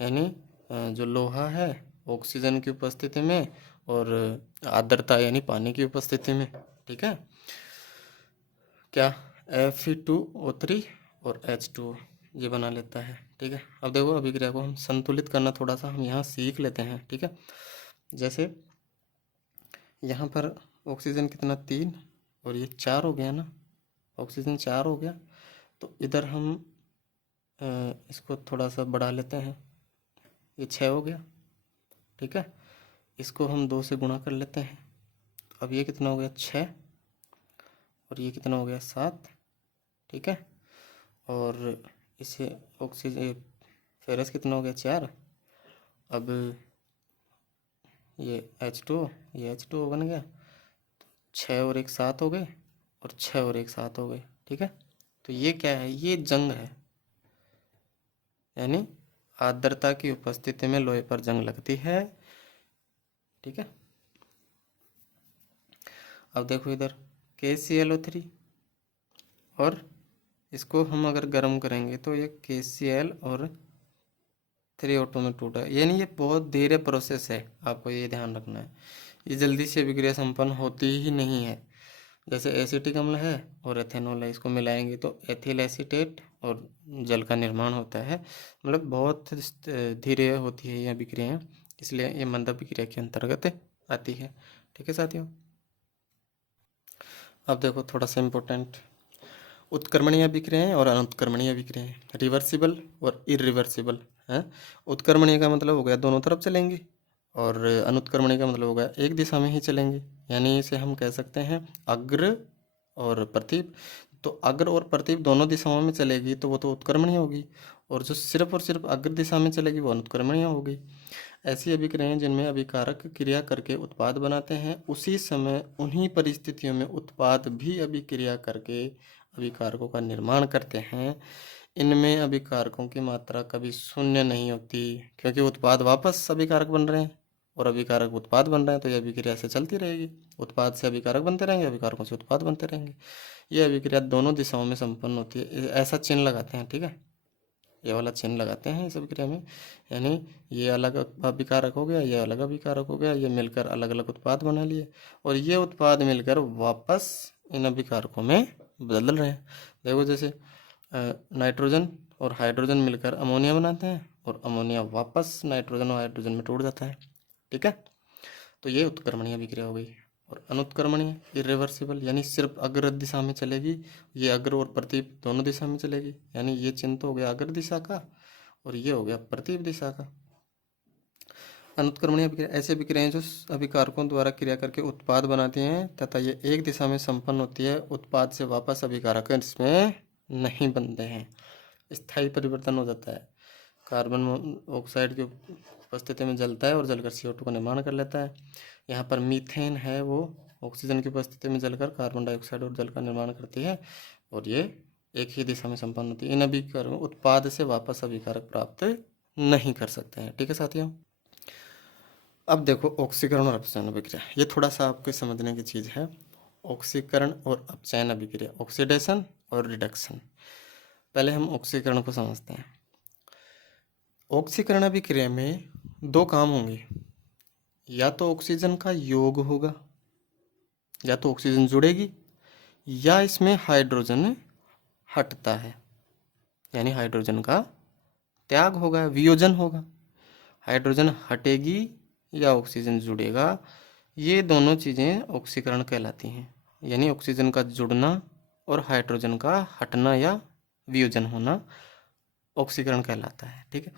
यानी जो लोहा है ऑक्सीजन की उपस्थिति में और आर्द्रता यानी पानी की उपस्थिति में, ठीक है, क्या Fe2O3 और H2O ये बना लेता है। ठीक है, अब देखो अभिक्रिया को हम संतुलित करना थोड़ा सा हम यहाँ सीख लेते हैं। ठीक है, जैसे यहाँ पर ऑक्सीजन कितना 3 और ये 4 हो गया ना, ऑक्सीजन 4 हो गया, तो इधर हम इसको थोड़ा सा बढ़ा लेते हैं, ये 6 हो गया। ठीक है, इसको हम 2 से गुणा कर लेते हैं, अब ये कितना हो गया 6 और ये कितना हो गया 7। ठीक है, और इसे ऑक्सीजन फेरस कितना हो गया 4। अब ये H2O बन गया, 6 और 1 7 हो गए और 6 और 1 7 हो गए। ठीक है, तो ये क्या है, ये जंग है, यानी आर्द्रता की उपस्थिति में लोहे पर जंग लगती है। ठीक है, अब देखो इधर KClO3 और इसको हम अगर गर्म करेंगे तो ये KCl और 3O2 में टूटा, यानी ये बहुत धीरे प्रोसेस है, आपको ये ध्यान रखना है, ये जल्दी से अभिक्रिया संपन्न होती ही नहीं है। जैसे एसिटिक अम्ल है और एथेनॉल है, इसको मिलाएंगे तो एथिल एसीटेट और जल का निर्माण होता है, मतलब बहुत धीरे होती है ये अभिक्रियाएँ, इसलिए ये मंद अभिक्रिया के अंतर्गत आती है। ठीक है साथियों, अब देखो थोड़ा सा इम्पोर्टेंट, उत्क्रमणीय अभिक्रियाएं और अनुत्क्रमणीय अभिक्रियाएं, रिवर्सिबल और इरिवर्सिबल हैं। उत्क्रमणीय का मतलब हो गया दोनों तरफ चलेंगी और अनुत्क्रमणीय का मतलब हो गया एक दिशा में ही चलेंगी, यानी इसे हम कह सकते हैं अग्र और प्रतीप। तो अग्र और प्रतीप दोनों दिशाओं में चलेगी तो वो तो उत्क्रमणीय होगी, और जो सिर्फ और सिर्फ अग्र दिशा में चलेगी वो अनुत्क्रमणीय होगी। ऐसी अभिक्रियाएं जिनमें अभिकारक क्रिया करके उत्पाद बनाते हैं, उसी समय उन्हीं परिस्थितियों में उत्पाद भी अभिक्रिया करके अभिकारकों का निर्माण करते हैं। इनमें अभिकारकों की मात्रा कभी शून्य नहीं होती, क्योंकि उत्पाद वापस अभिकारक बन रहे हैं और अभिकारक उत्पाद बन रहे हैं, तो यह अभिक्रिया से चलती रहेगी। उत्पाद से अभिकारक बनते रहेंगे, अभिकारकों से उत्पाद बनते रहेंगे। ये अभिक्रिया दोनों दिशाओं में संपन्न होती है। ऐसा चिन्ह लगाते हैं, ठीक है, ये वाला चिन्ह लगाते हैं इस अभिक्रिया में, यानी ये अलग अभिकारक हो गया, ये अलग अभिकारक हो गया, ये मिलकर अलग अलग उत्पाद बना लिए और ये उत्पाद मिलकर वापस इन अभिकारकों में बदल रहे हैं। देखो जैसे नाइट्रोजन और हाइड्रोजन मिलकर अमोनिया बनाते हैं और अमोनिया वापस नाइट्रोजन और हाइड्रोजन में टूट जाता है, ठीक है। तो ये उत्क्रमणीय अभिक्रिया हो गई। और अनुत्क्रमणीय इरिवर्सिबल, यानी सिर्फ अग्र दिशा में चलेगी, ये अग्र और प्रतीप दोनों दिशा में चलेगी, यानी ये चिन्ह तो हो गया अग्र दिशा का और ये हो गया प्रतीप दिशा का। अनुत्क्रमणीय अभिक्रिया ऐसी अभिक्रियाएं जो अभिकारकों द्वारा क्रिया करके उत्पाद बनाती हैं तथा ये एक दिशा में संपन्न होती है, उत्पाद से वापस अभिकारक इसमें नहीं बनते हैं। स्थायी परिवर्तन हो जाता है, कार्बन ऑक्साइड की उपस्थिति में जलता है और जलकर CO2 का निर्माण कर लेता है। यहाँ पर मीथेन है, वो ऑक्सीजन की उपस्थिति में जलकर कार्बन डाइऑक्साइड और जल का निर्माण करती है और ये एक ही दिशा में संपन्न होती है। इन अभिकारकों उत्पाद से वापस अभिकारक प्राप्त नहीं कर सकते हैं, ठीक है साथियों। अब देखो ऑक्सीकरण और अपचयन अभिक्रिया, ये थोड़ा सा आपको समझने की चीज़ है। ऑक्सीकरण और अपचयन अभिक्रिया, ऑक्सीडेशन और रिडक्शन। पहले हम ऑक्सीकरण को समझते हैं। ऑक्सीकरण अभिक्रिया में दो काम होंगे, या तो ऑक्सीजन का योग होगा, या तो ऑक्सीजन जुड़ेगी, या इसमें हाइड्रोजन हटता है, यानी हाइड्रोजन का त्याग होगा, वियोजन होगा। हाइड्रोजन हटेगी या ऑक्सीजन जुड़ेगा, ये दोनों चीज़ें ऑक्सीकरण कहलाती हैं। यानी ऑक्सीजन का जुड़ना और हाइड्रोजन का हटना या वियोजन होना ऑक्सीकरण कहलाता है, ठीक है।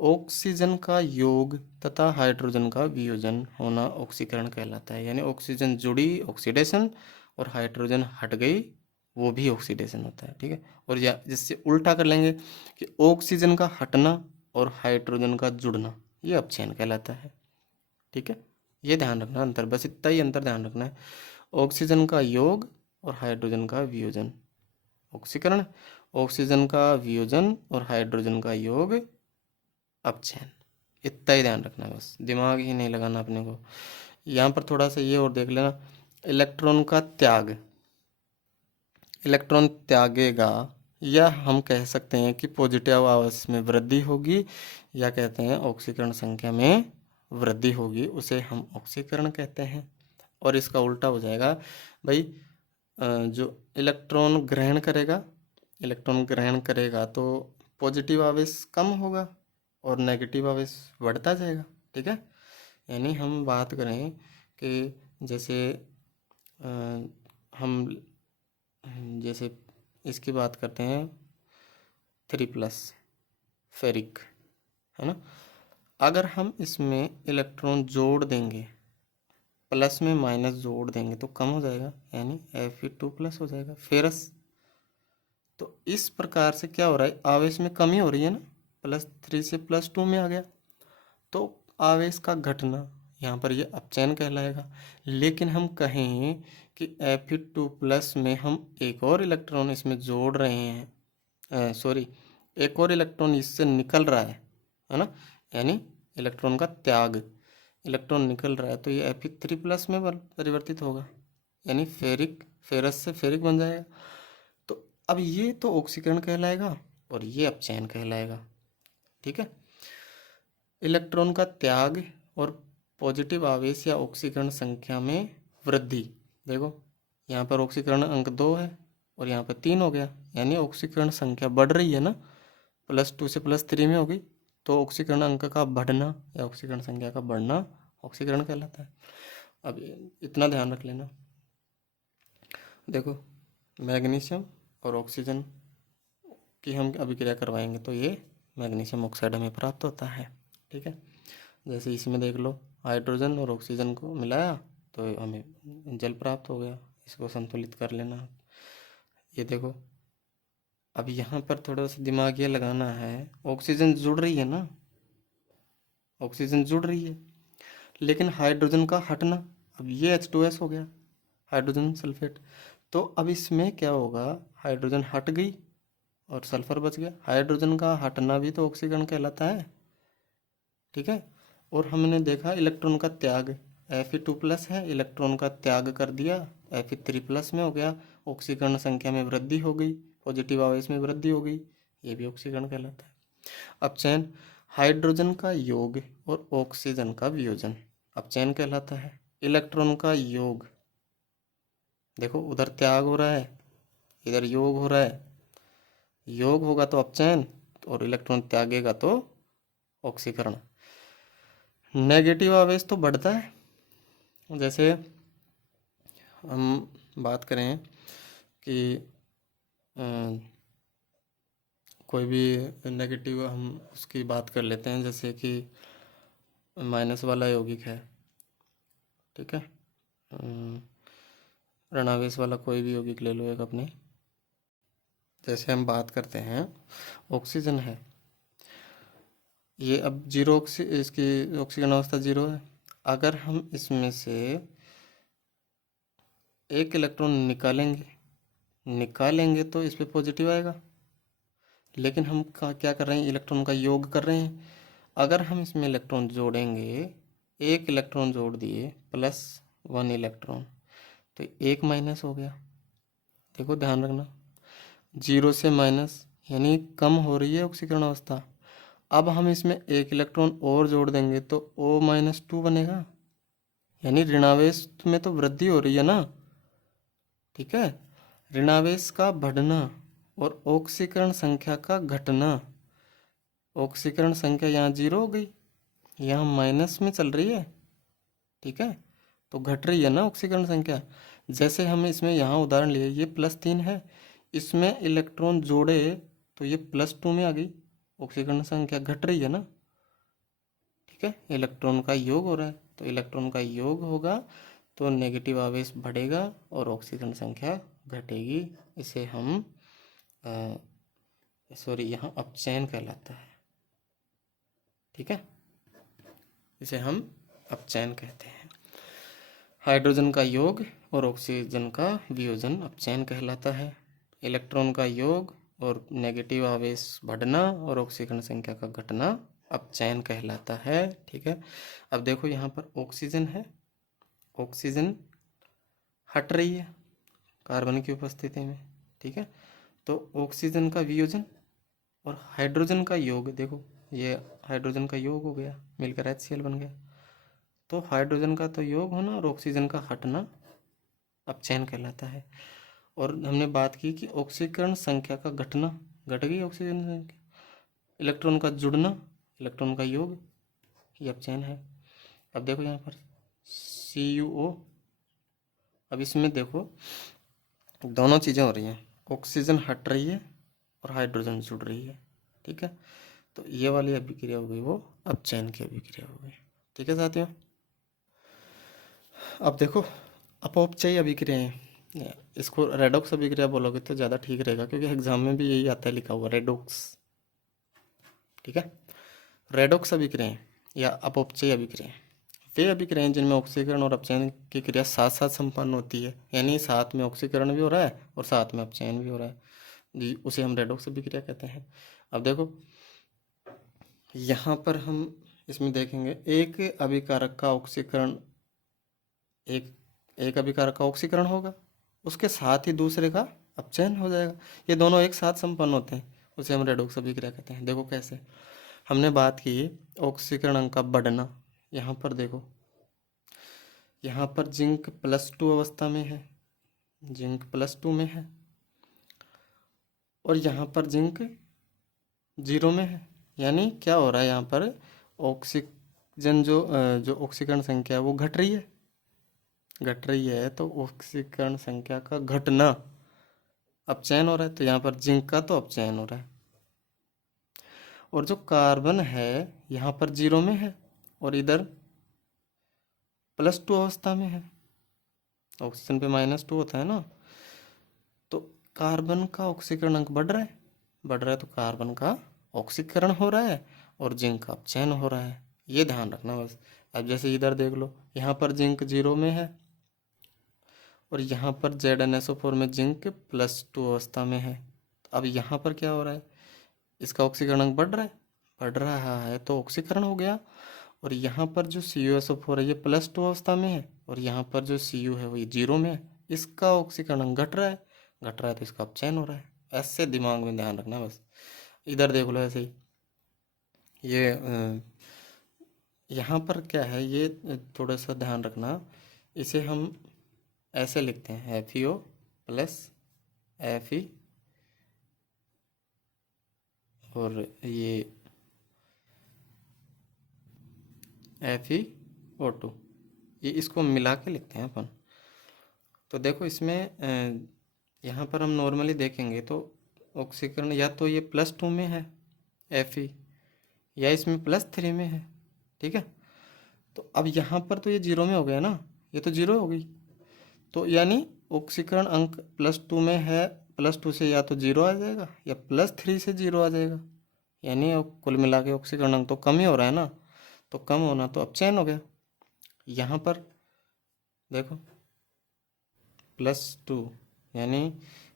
ऑक्सीजन का योग तथा हाइड्रोजन का वियोजन होना ऑक्सीकरण कहलाता है। यानी ऑक्सीजन जुड़ी ऑक्सीडेशन और हाइड्रोजन हट गई वो भी ऑक्सीडेशन होता है, ठीक है। और या जिससे उल्टा कर लेंगे कि ऑक्सीजन का हटना और हाइड्रोजन का जुड़ना ये अपचयन कहलाता है, ठीक है। ये ध्यान रखना अंतर, बस इतना ही अंतर ध्यान रखना है। ऑक्सीजन का योग और हाइड्रोजन का वियोजन ऑक्सीकरण, ऑक्सीजन का वियोजन और हाइड्रोजन का योग अपचयन, इतना ही ध्यान रखना है, बस दिमाग ही नहीं लगाना अपने को। यहाँ पर थोड़ा सा ये और देख लेना, इलेक्ट्रॉन का त्याग, इलेक्ट्रॉन त्यागेगा, या हम कह सकते हैं कि पॉजिटिव आवेश में वृद्धि होगी, या कहते हैं ऑक्सीकरण संख्या में वृद्धि होगी, उसे हम ऑक्सीकरण कहते हैं। और इसका उल्टा हो जाएगा भाई, जो इलेक्ट्रॉन ग्रहण करेगा, इलेक्ट्रॉन ग्रहण करेगा तो पॉजिटिव आवेश कम होगा और नेगेटिव आवेश बढ़ता जाएगा, ठीक है। यानी हम बात करें कि जैसे हम जैसे इसकी बात करते हैं 3+ फेरिक, है ना। अगर हम इसमें इलेक्ट्रॉन जोड़ देंगे, प्लस में माइनस जोड़ देंगे तो कम हो जाएगा, यानी Fe2+ हो जाएगा फेरस। तो इस प्रकार से क्या हो रहा है, आवेश में कमी हो रही है ना, +3 से +2 में आ गया, तो आवेश का घटना यहाँ पर ये अपचयन कहलाएगा। लेकिन हम कहें कि Fe2+ में हम एक और इलेक्ट्रॉन इसमें जोड़ रहे हैं, सॉरी, एक और इलेक्ट्रॉन इससे निकल रहा है ना, यानी इलेक्ट्रॉन का त्याग, इलेक्ट्रॉन निकल रहा है, तो ये Fe3+ में परिवर्तित होगा, यानी फेरिक, फेरस से फेरिक बन जाएगा। तो अब ये तो ऑक्सीकरण कहलाएगा और ये अपचयन कहलाएगा, ठीक है। इलेक्ट्रॉन का त्याग और पॉजिटिव आवेश या ऑक्सीकरण संख्या में वृद्धि, देखो यहाँ पर ऑक्सीकरण अंक 2 है और यहाँ पर 3 हो गया, यानी ऑक्सीकरण संख्या बढ़ रही है ना, +2 से +3 में होगी, तो ऑक्सीकरण अंक का बढ़ना या ऑक्सीकरण संख्या का बढ़ना ऑक्सीकरण कहलाता है। अब इतना ध्यान रख लेना, देखो मैग्नीशियम और ऑक्सीजन की हम अभिक्रिया करवाएंगे तो ये मैग्नीशियम ऑक्साइड हमें प्राप्त होता है, ठीक है। जैसे इसमें देख लो, हाइड्रोजन और ऑक्सीजन को मिलाया तो हमें जल प्राप्त हो गया, इसको संतुलित कर लेना। ये देखो अब यहाँ पर थोड़ा सा दिमाग ये लगाना है, ऑक्सीजन जुड़ रही है ना, ऑक्सीजन जुड़ रही है, लेकिन हाइड्रोजन का हटना, अब ये H2S हो गया, हाइड्रोजन सल्फेट। तो अब इसमें क्या होगा, हाइड्रोजन हट गई और सल्फर बच गया। हाइड्रोजन का हटना भी तो ऑक्सीकरण कहलाता है, ठीक है। और हमने देखा इलेक्ट्रॉन का त्याग, Fe2+ है, इलेक्ट्रॉन का त्याग कर दिया, Fe3+ में हो गया, ऑक्सीकरण संख्या में वृद्धि हो गई, पॉजिटिव आवेश में वृद्धि हो गई, ये भी ऑक्सीकरण कहलाता है। अब चयन, हाइड्रोजन का योग और ऑक्सीजन का वियोजन अपचयन कहलाता है। इलेक्ट्रॉन का योग, देखो उधर त्याग हो रहा है, इधर योग हो रहा है, योग होगा तो अपचयन और इलेक्ट्रॉन त्यागेगा तो ऑक्सीकरण। नेगेटिव आवेश तो बढ़ता है, जैसे हम बात करें कि कोई भी नेगेटिव हम उसकी बात कर लेते हैं, जैसे कि माइनस वाला यौगिक है, ठीक है, ऋणावेश वाला कोई भी यौगिक ले लो एक अपने, जैसे हम बात करते हैं ऑक्सीजन है, ये अब जीरो इसकी ऑक्सीजन अवस्था 0 है। अगर हम इसमें से एक इलेक्ट्रॉन निकालेंगे तो इस पे पॉजिटिव आएगा, लेकिन हम क्या कर रहे हैं, इलेक्ट्रॉन का योग कर रहे हैं। अगर हम इसमें इलेक्ट्रॉन जोड़ेंगे, एक इलेक्ट्रॉन जोड़ दिए +1 इलेक्ट्रॉन, तो एक माइनस हो गया। देखो ध्यान रखना, 0 से माइनस यानी कम हो रही है ऑक्सीकरण अवस्था। अब हम इसमें एक इलेक्ट्रॉन और जोड़ देंगे तो O-2 बनेगा, यानी ऋणावेश में तो वृद्धि हो रही है ना, ठीक है। ऋणावेश का बढ़ना और ऑक्सीकरण संख्या का घटना, ऑक्सीकरण संख्या यहाँ 0 हो गई, यहाँ माइनस में चल रही है, ठीक है, तो घट रही है ना ऑक्सीकरण संख्या। जैसे हम इसमें यहाँ उदाहरण लिए, ये +3 है, इसमें इलेक्ट्रॉन जोड़े तो ये +2 में आ गई, ऑक्सीकरण संख्या घट रही है ना, ठीक है। इलेक्ट्रॉन का योग हो रहा है, तो इलेक्ट्रॉन का योग होगा तो नेगेटिव आवेश बढ़ेगा और ऑक्सीजन संख्या घटेगी। इसे हम यहाँ अपचयन कहलाता है, ठीक है, इसे हम अपचयन कहते हैं। हाइड्रोजन का योग और ऑक्सीजन का वियोजन अपचयन कहलाता है। इलेक्ट्रॉन का योग और नेगेटिव आवेश बढ़ना और ऑक्सीकरण संख्या का घटना अपचयन कहलाता है, ठीक है। अब देखो यहाँ पर ऑक्सीजन है, ऑक्सीजन हट रही है कार्बन की उपस्थिति में, ठीक है, तो ऑक्सीजन का वियोजन और हाइड्रोजन का योग, देखो ये हाइड्रोजन का योग हो गया, मिलकर HCl बन गया, तो हाइड्रोजन का तो योग होना और ऑक्सीजन का हटना अपचयन कहलाता है। और हमने बात की कि ऑक्सीकरण संख्या का घटना, घट गई ऑक्सीजन संख्या, इलेक्ट्रॉन का जुड़ना, इलेक्ट्रॉन का योग, ये अपचयन है। अब देखो यहाँ पर CuO, अब इसमें देखो दोनों चीज़ें हो रही हैं, ऑक्सीजन हट रही है और हाइड्रोजन जुड़ रही है, ठीक है, तो ये वाली अभिक्रिया हो गई वो अपचयन की अभिक्रिया हो गई, ठीक है साथियों। अब देखो अपौपचयी अभिक्रियाएं, इसको रेडॉक्स अभिक्रिया बोलोगे तो ज़्यादा ठीक रहेगा, क्योंकि एग्जाम में भी यही आता है लिखा हुआ रेडॉक्स, ठीक है। रेडॉक्स अभिक्रियाएं या अपौपचयी अभिक्रियाएं वे अभिक्रियाएं जिनमें ऑक्सीकरण और अपचयन की क्रिया साथ साथ संपन्न होती है, यानी साथ में ऑक्सीकरण भी हो रहा है और साथ में अपचयन भी हो रहा है, जी उसे हम रेडॉक्स अभिक्रिया कहते हैं। अब देखो यहाँ पर हम इसमें देखेंगे एक अभिकारक का ऑक्सीकरण, एक अभिकारक का ऑक्सीकरण होगा, उसके साथ ही दूसरे का अपचयन हो जाएगा, ये दोनों एक साथ संपन्न होते हैं, उसे हम रेडॉक्स अभिक्रिया कहते हैं। देखो कैसे, हमने बात की ऑक्सीकरण अंक का बढ़ना, यहाँ पर देखो, यहाँ पर जिंक +2 अवस्था में है, जिंक +2 में है, और यहाँ पर जिंक 0 में है, यानी क्या हो रहा है, यहाँ पर ऑक्सीजन जो ऑक्सीकरण संख्या है वो घट रही है, तो ऑक्सीकरण संख्या का घटना अपचयन हो रहा है, तो यहाँ पर जिंक का तो अपचयन हो रहा है। और जो कार्बन है यहाँ पर 0 में है और इधर +2 अवस्था में है, ऑक्सीजन पे -2 होता है ना, तो कार्बन का ऑक्सीकरण अंक बढ़ रहा है, बढ़ रहा है तो कार्बन का ऑक्सीकरण हो रहा है और जिंक का अपचयन हो रहा है, ये ध्यान रखना बस। अब जैसे इधर देख लो, यहाँ पर जिंक 0 में है और यहाँ पर ZnSO4 में जिंक +2 अवस्था में है। अब यहाँ पर क्या हो रहा है, इसका ऑक्सीकरण बढ़ रहा है तो ऑक्सीकरण हो गया। और यहाँ पर जो CuSO4 है ये +2 अवस्था में है और यहाँ पर जो Cu है वो ये 0 में है, इसका ऑक्सीकरण घट रहा है तो इसका अपचयन हो रहा है। ऐसे दिमाग में ध्यान रखना बस। इधर देख लो ऐसे ही, ये यहाँ पर क्या है ये थोड़ा सा ध्यान रखना, इसे हम ऐसे लिखते हैं FeO + Fe और ये FeO2, ये इसको मिला के लिखते हैं अपन। तो देखो इसमें यहाँ पर हम नॉर्मली देखेंगे तो ऑक्सीकरण या तो ये +2 में है Fe या इसमें +3 में है, ठीक है। तो अब यहाँ पर तो ये 0 में हो गया ना, ये तो 0 हो गई, तो यानी ऑक्सीकरण अंक +2 में है, +2 से या तो 0 आ जाएगा या +3 से 0 आ जाएगा, यानी कुल मिला के ऑक्सीकरण अंक तो कम ही हो रहा है ना, तो कम होना तो अपचयन हो गया। यहाँ पर देखो +2 यानी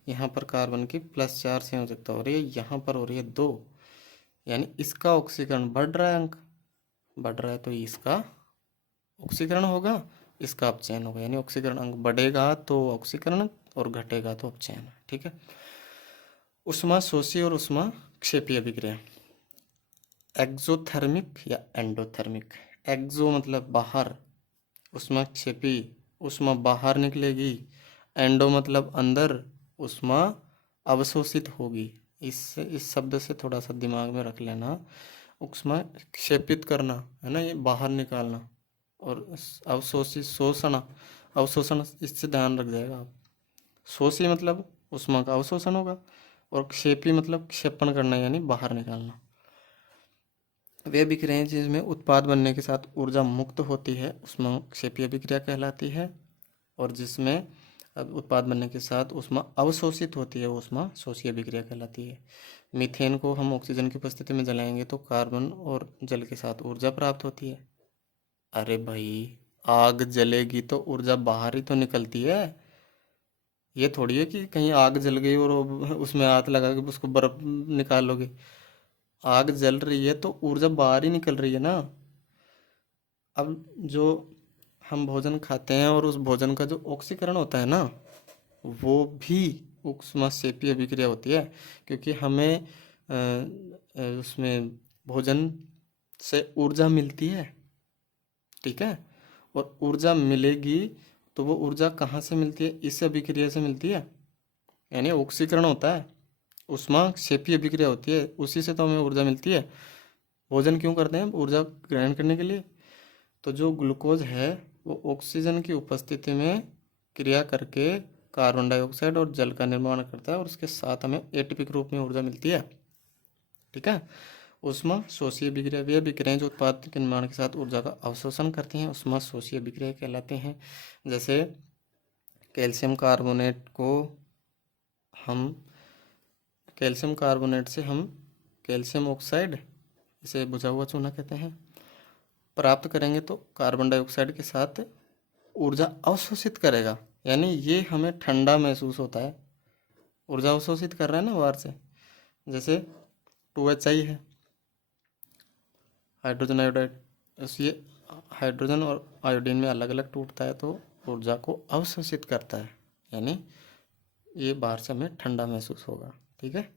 यहाँ पर कार्बन की +4 से आवश्यकता हो रही है, यहाँ पर हो रही है 2, यानी इसका ऑक्सीकरण बढ़ रहा है, अंक बढ़ रहा है तो इसका ऑक्सीकरण होगा, इसका अपचयन होगा, यानी ऑक्सीकरण अंक बढ़ेगा तो ऑक्सीकरण और घटेगा तो अपचयन, ठीक है। उष्माशोषी और उष्माक्षेपी अभिक्रिया, एक्सोथर्मिक या एंडोथर्मिक। एक्सो मतलब बाहर, उष्माक्षेपी उष्मा बाहर निकलेगी, एंडो मतलब अंदर, उष्मा अवशोषित होगी। इस शब्द से थोड़ा सा दिमाग में रख लेना, उष्मा क्षेपित करना है ना, ये बाहर निकालना, और अवशोषित अवशोषण इससे ध्यान रख जाएगा आप। शोषी मतलब उष्मा का अवशोषण होगा और क्षेपी मतलब क्षेपण करना यानी बाहर निकालना। वे अभिक्रियाएं जिसमें उत्पाद बनने के साथ ऊर्जा मुक्त होती है उष्माक्षेपी अभिक्रिया कहलाती है, और जिसमें अब उत्पाद बनने के साथ उष्मा अवशोषित होती है वो उष्माशोषी अभिक्रिया कहलाती है। मीथेन को हम ऑक्सीजन की उपस्थिति में जलाएंगे तो कार्बन और जल के साथ ऊर्जा प्राप्त होती है। अरे भाई, आग जलेगी तो ऊर्जा बाहर ही तो निकलती है, ये थोड़ी है कि कहीं आग जल गई और उसमें हाथ लगा के उसको बर्फ निकालोगे। आग जल रही है तो ऊर्जा बाहर ही निकल रही है ना। अब जो हम भोजन खाते हैं और उस भोजन का जो ऑक्सीकरण होता है ना, वो भी उष्माक्षेपी अभिक्रिया होती है, क्योंकि हमें उसमें भोजन से ऊर्जा मिलती है, ठीक है। और ऊर्जा मिलेगी तो वो ऊर्जा कहाँ से मिलती है, इस अभिक्रिया से मिलती है, यानी ऑक्सीकरण होता है, उष्माक्षेपी अभिक्रिया होती है, उसी से तो हमें ऊर्जा मिलती है। भोजन क्यों करते हैं, ऊर्जा ग्रहण करने के लिए। तो जो ग्लूकोज है वो ऑक्सीजन की उपस्थिति में क्रिया करके कार्बन डाइऑक्साइड और जल का निर्माण करता है और उसके साथ हमें एटीपिक रूप में ऊर्जा मिलती है, ठीक है। उष्माशोषी अभिक्रिया वे अभिक्रियाएं जो उत्पाद के निर्माण के साथ ऊर्जा का अवशोषण करती हैं उष्माशोषी अभिक्रिया कहलाते हैं। जैसे कैल्शियम कार्बोनेट से हम कैल्शियम ऑक्साइड, इसे बुझा हुआ चूना कहते हैं, प्राप्त करेंगे तो कार्बन डाइऑक्साइड के साथ ऊर्जा अवशोषित करेगा, यानी ये हमें ठंडा महसूस होता है, ऊर्जा अवशोषित कर रहा है ना बाहर से। जैसे 2HI है, हाइड्रोजन आयोडाइड, ये हाइड्रोजन और आयोडीन में अलग अलग टूटता है तो ऊर्जा को अवशोषित करता है, यानी ये बाहर से हमें ठंडा महसूस होगा, ठीक है।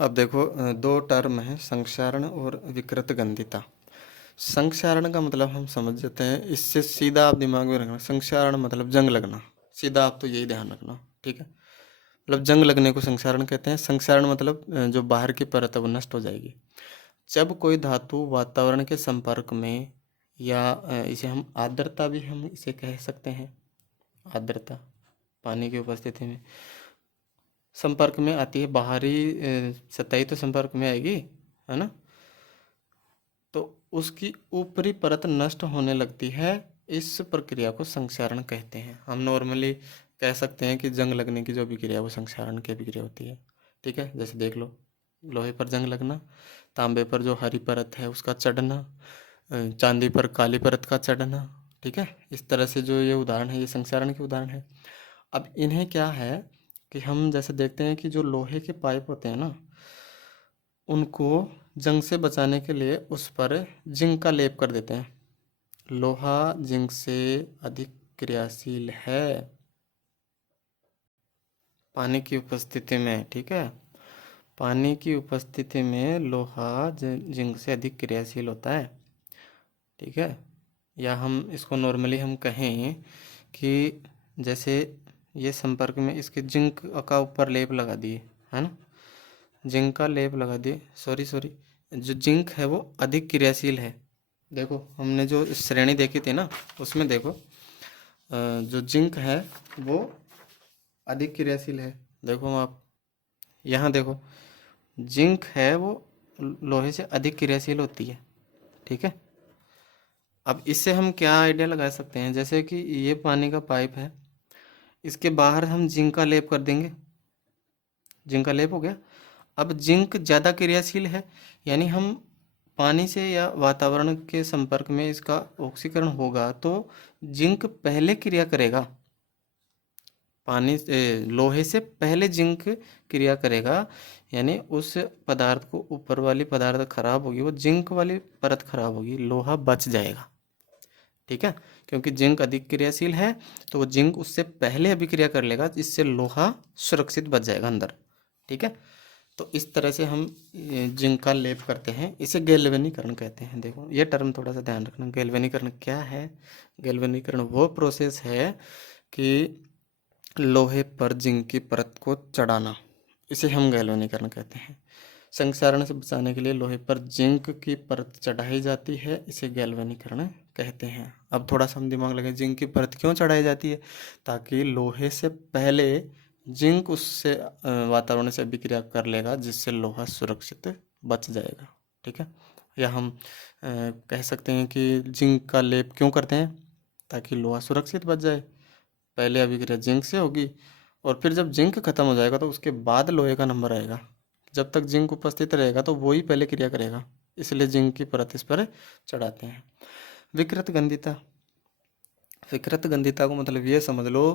अब देखो, दो टर्म है, संक्षारण और विकृत गंधिता। संक्षारण का मतलब हम समझ जाते हैं, इससे सीधा आप दिमाग में रखना, संक्षारण मतलब जंग लगना, सीधा आप तो यही ध्यान रखना, ठीक है। मतलब जंग लगने को संक्षारण कहते हैं। संक्षारण मतलब जो बाहर की परत है वो नष्ट हो जाएगी। जब कोई धातु वातावरण के संपर्क में, या इसे हम आर्द्रता भी हम इसे कह सकते हैं, आर्द्रता पानी की उपस्थिति में संपर्क में आती है, बाहरी सतही तो संपर्क में आएगी, है ना, तो उसकी ऊपरी परत नष्ट होने लगती है, इस प्रक्रिया को संक्षारण कहते हैं। हम नॉर्मली कह सकते हैं कि जंग लगने की जो अभिक्रिया वो संक्षारण की अभिक्रिया होती है, ठीक है, जैसे देख लो, लोहे पर जंग लगना, तांबे पर जो हरी परत है उसका चढ़ना, चांदी पर काली परत का चढ़ना। ठीक है, इस तरह से जो ये उदाहरण है ये संक्षारण के उदाहरण है। अब इन्हें क्या है कि हम जैसे देखते हैं कि जो लोहे के पाइप होते हैं ना, उनको जंग से बचाने के लिए उस पर जिंक का लेप कर देते हैं। लोहा जिंक से अधिक क्रियाशील है पानी की उपस्थिति में। ठीक है, पानी की उपस्थिति में लोहा जिंक से अधिक क्रियाशील होता है। ठीक है, या हम इसको नॉर्मली हम कहें कि जैसे ये संपर्क में इसके जिंक का ऊपर लेप लगा दिए, है ना, जिंक का लेप लगा दिए, सॉरी जो जिंक है वो अधिक क्रियाशील है। देखो हमने जो श्रेणी देखी थी ना, उसमें देखो जो जिंक है वो अधिक क्रियाशील है। देखो आप यहाँ देखो, जिंक है वो लोहे से अधिक क्रियाशील होती है। ठीक है, अब इससे हम क्या आइडिया लगा सकते हैं, जैसे कि ये पानी का पाइप है, इसके बाहर हम जिंक का लेप कर देंगे, जिंक का लेप हो गया। अब जिंक ज़्यादा क्रियाशील है, यानी हम पानी से या वातावरण के संपर्क में इसका ऑक्सीकरण होगा तो जिंक पहले क्रिया करेगा, लोहे से पहले जिंक क्रिया करेगा, यानी उस पदार्थ को, ऊपर वाली पदार्थ खराब होगी, वो जिंक वाली परत खराब होगी, लोहा बच जाएगा। ठीक है, क्योंकि जिंक अधिक क्रियाशील है तो वो जिंक उससे पहले अभिक्रिया कर लेगा, जिससे लोहा सुरक्षित बच जाएगा अंदर। ठीक है, तो इस तरह से हम जिंक का लेप करते हैं, इसे गैल्वेनीकरण कहते हैं। देखो ये टर्म थोड़ा सा ध्यान रखना, गैल्वेनीकरण क्या है। गैल्वेनीकरण वो प्रोसेस है कि लोहे पर जिंक की परत को चढ़ाना, इसे हम गैल्वेनीकरण कहते हैं। संक्षारण से बचाने के लिए लोहे पर जिंक की परत चढ़ाई जाती है, इसे गैल्वेनीकरण कहते हैं। अब थोड़ा सा हम दिमाग लगे, जिंक की परत क्यों चढ़ाई जाती है, ताकि लोहे से पहले जिंक उससे वातावरण से अभिक्रिया कर लेगा, जिससे लोहा सुरक्षित बच जाएगा। ठीक है, या हम कह सकते हैं कि जिंक का लेप क्यों करते हैं, ताकि लोहा सुरक्षित बच जाए। पहले अभिक्रिया जिंक से होगी और फिर जब जिंक खत्म हो जाएगा तो उसके बाद लोहे का नंबर आएगा। जब तक जिंक उपस्थित रहेगा तो वही पहले क्रिया करेगा, इसलिए जिंक की परत इस पर चढ़ाते हैं। विकृत गंधिता, विकृत गंधिता को मतलब ये समझ लो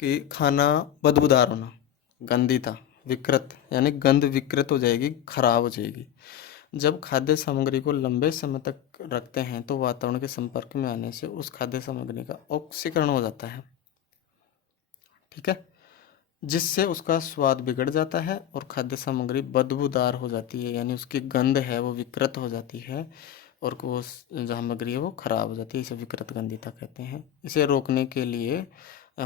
कि खाना बदबूदार होना। गंधिता विकृत यानी गंध विकृत हो जाएगी, खराब हो जाएगी। जब खाद्य सामग्री को लंबे समय तक रखते हैं तो वातावरण के संपर्क में आने से उस खाद्य सामग्री का ऑक्सीकरण हो जाता है। ठीक है, जिससे उसका स्वाद बिगड़ जाता है और खाद्य सामग्री बदबूदार हो जाती है, यानी उसकी गंध है वो विकृत हो जाती है और वो जो सामग्री है वो खराब हो जाती है, इसे विकृत गंधिता कहते हैं। इसे रोकने के लिए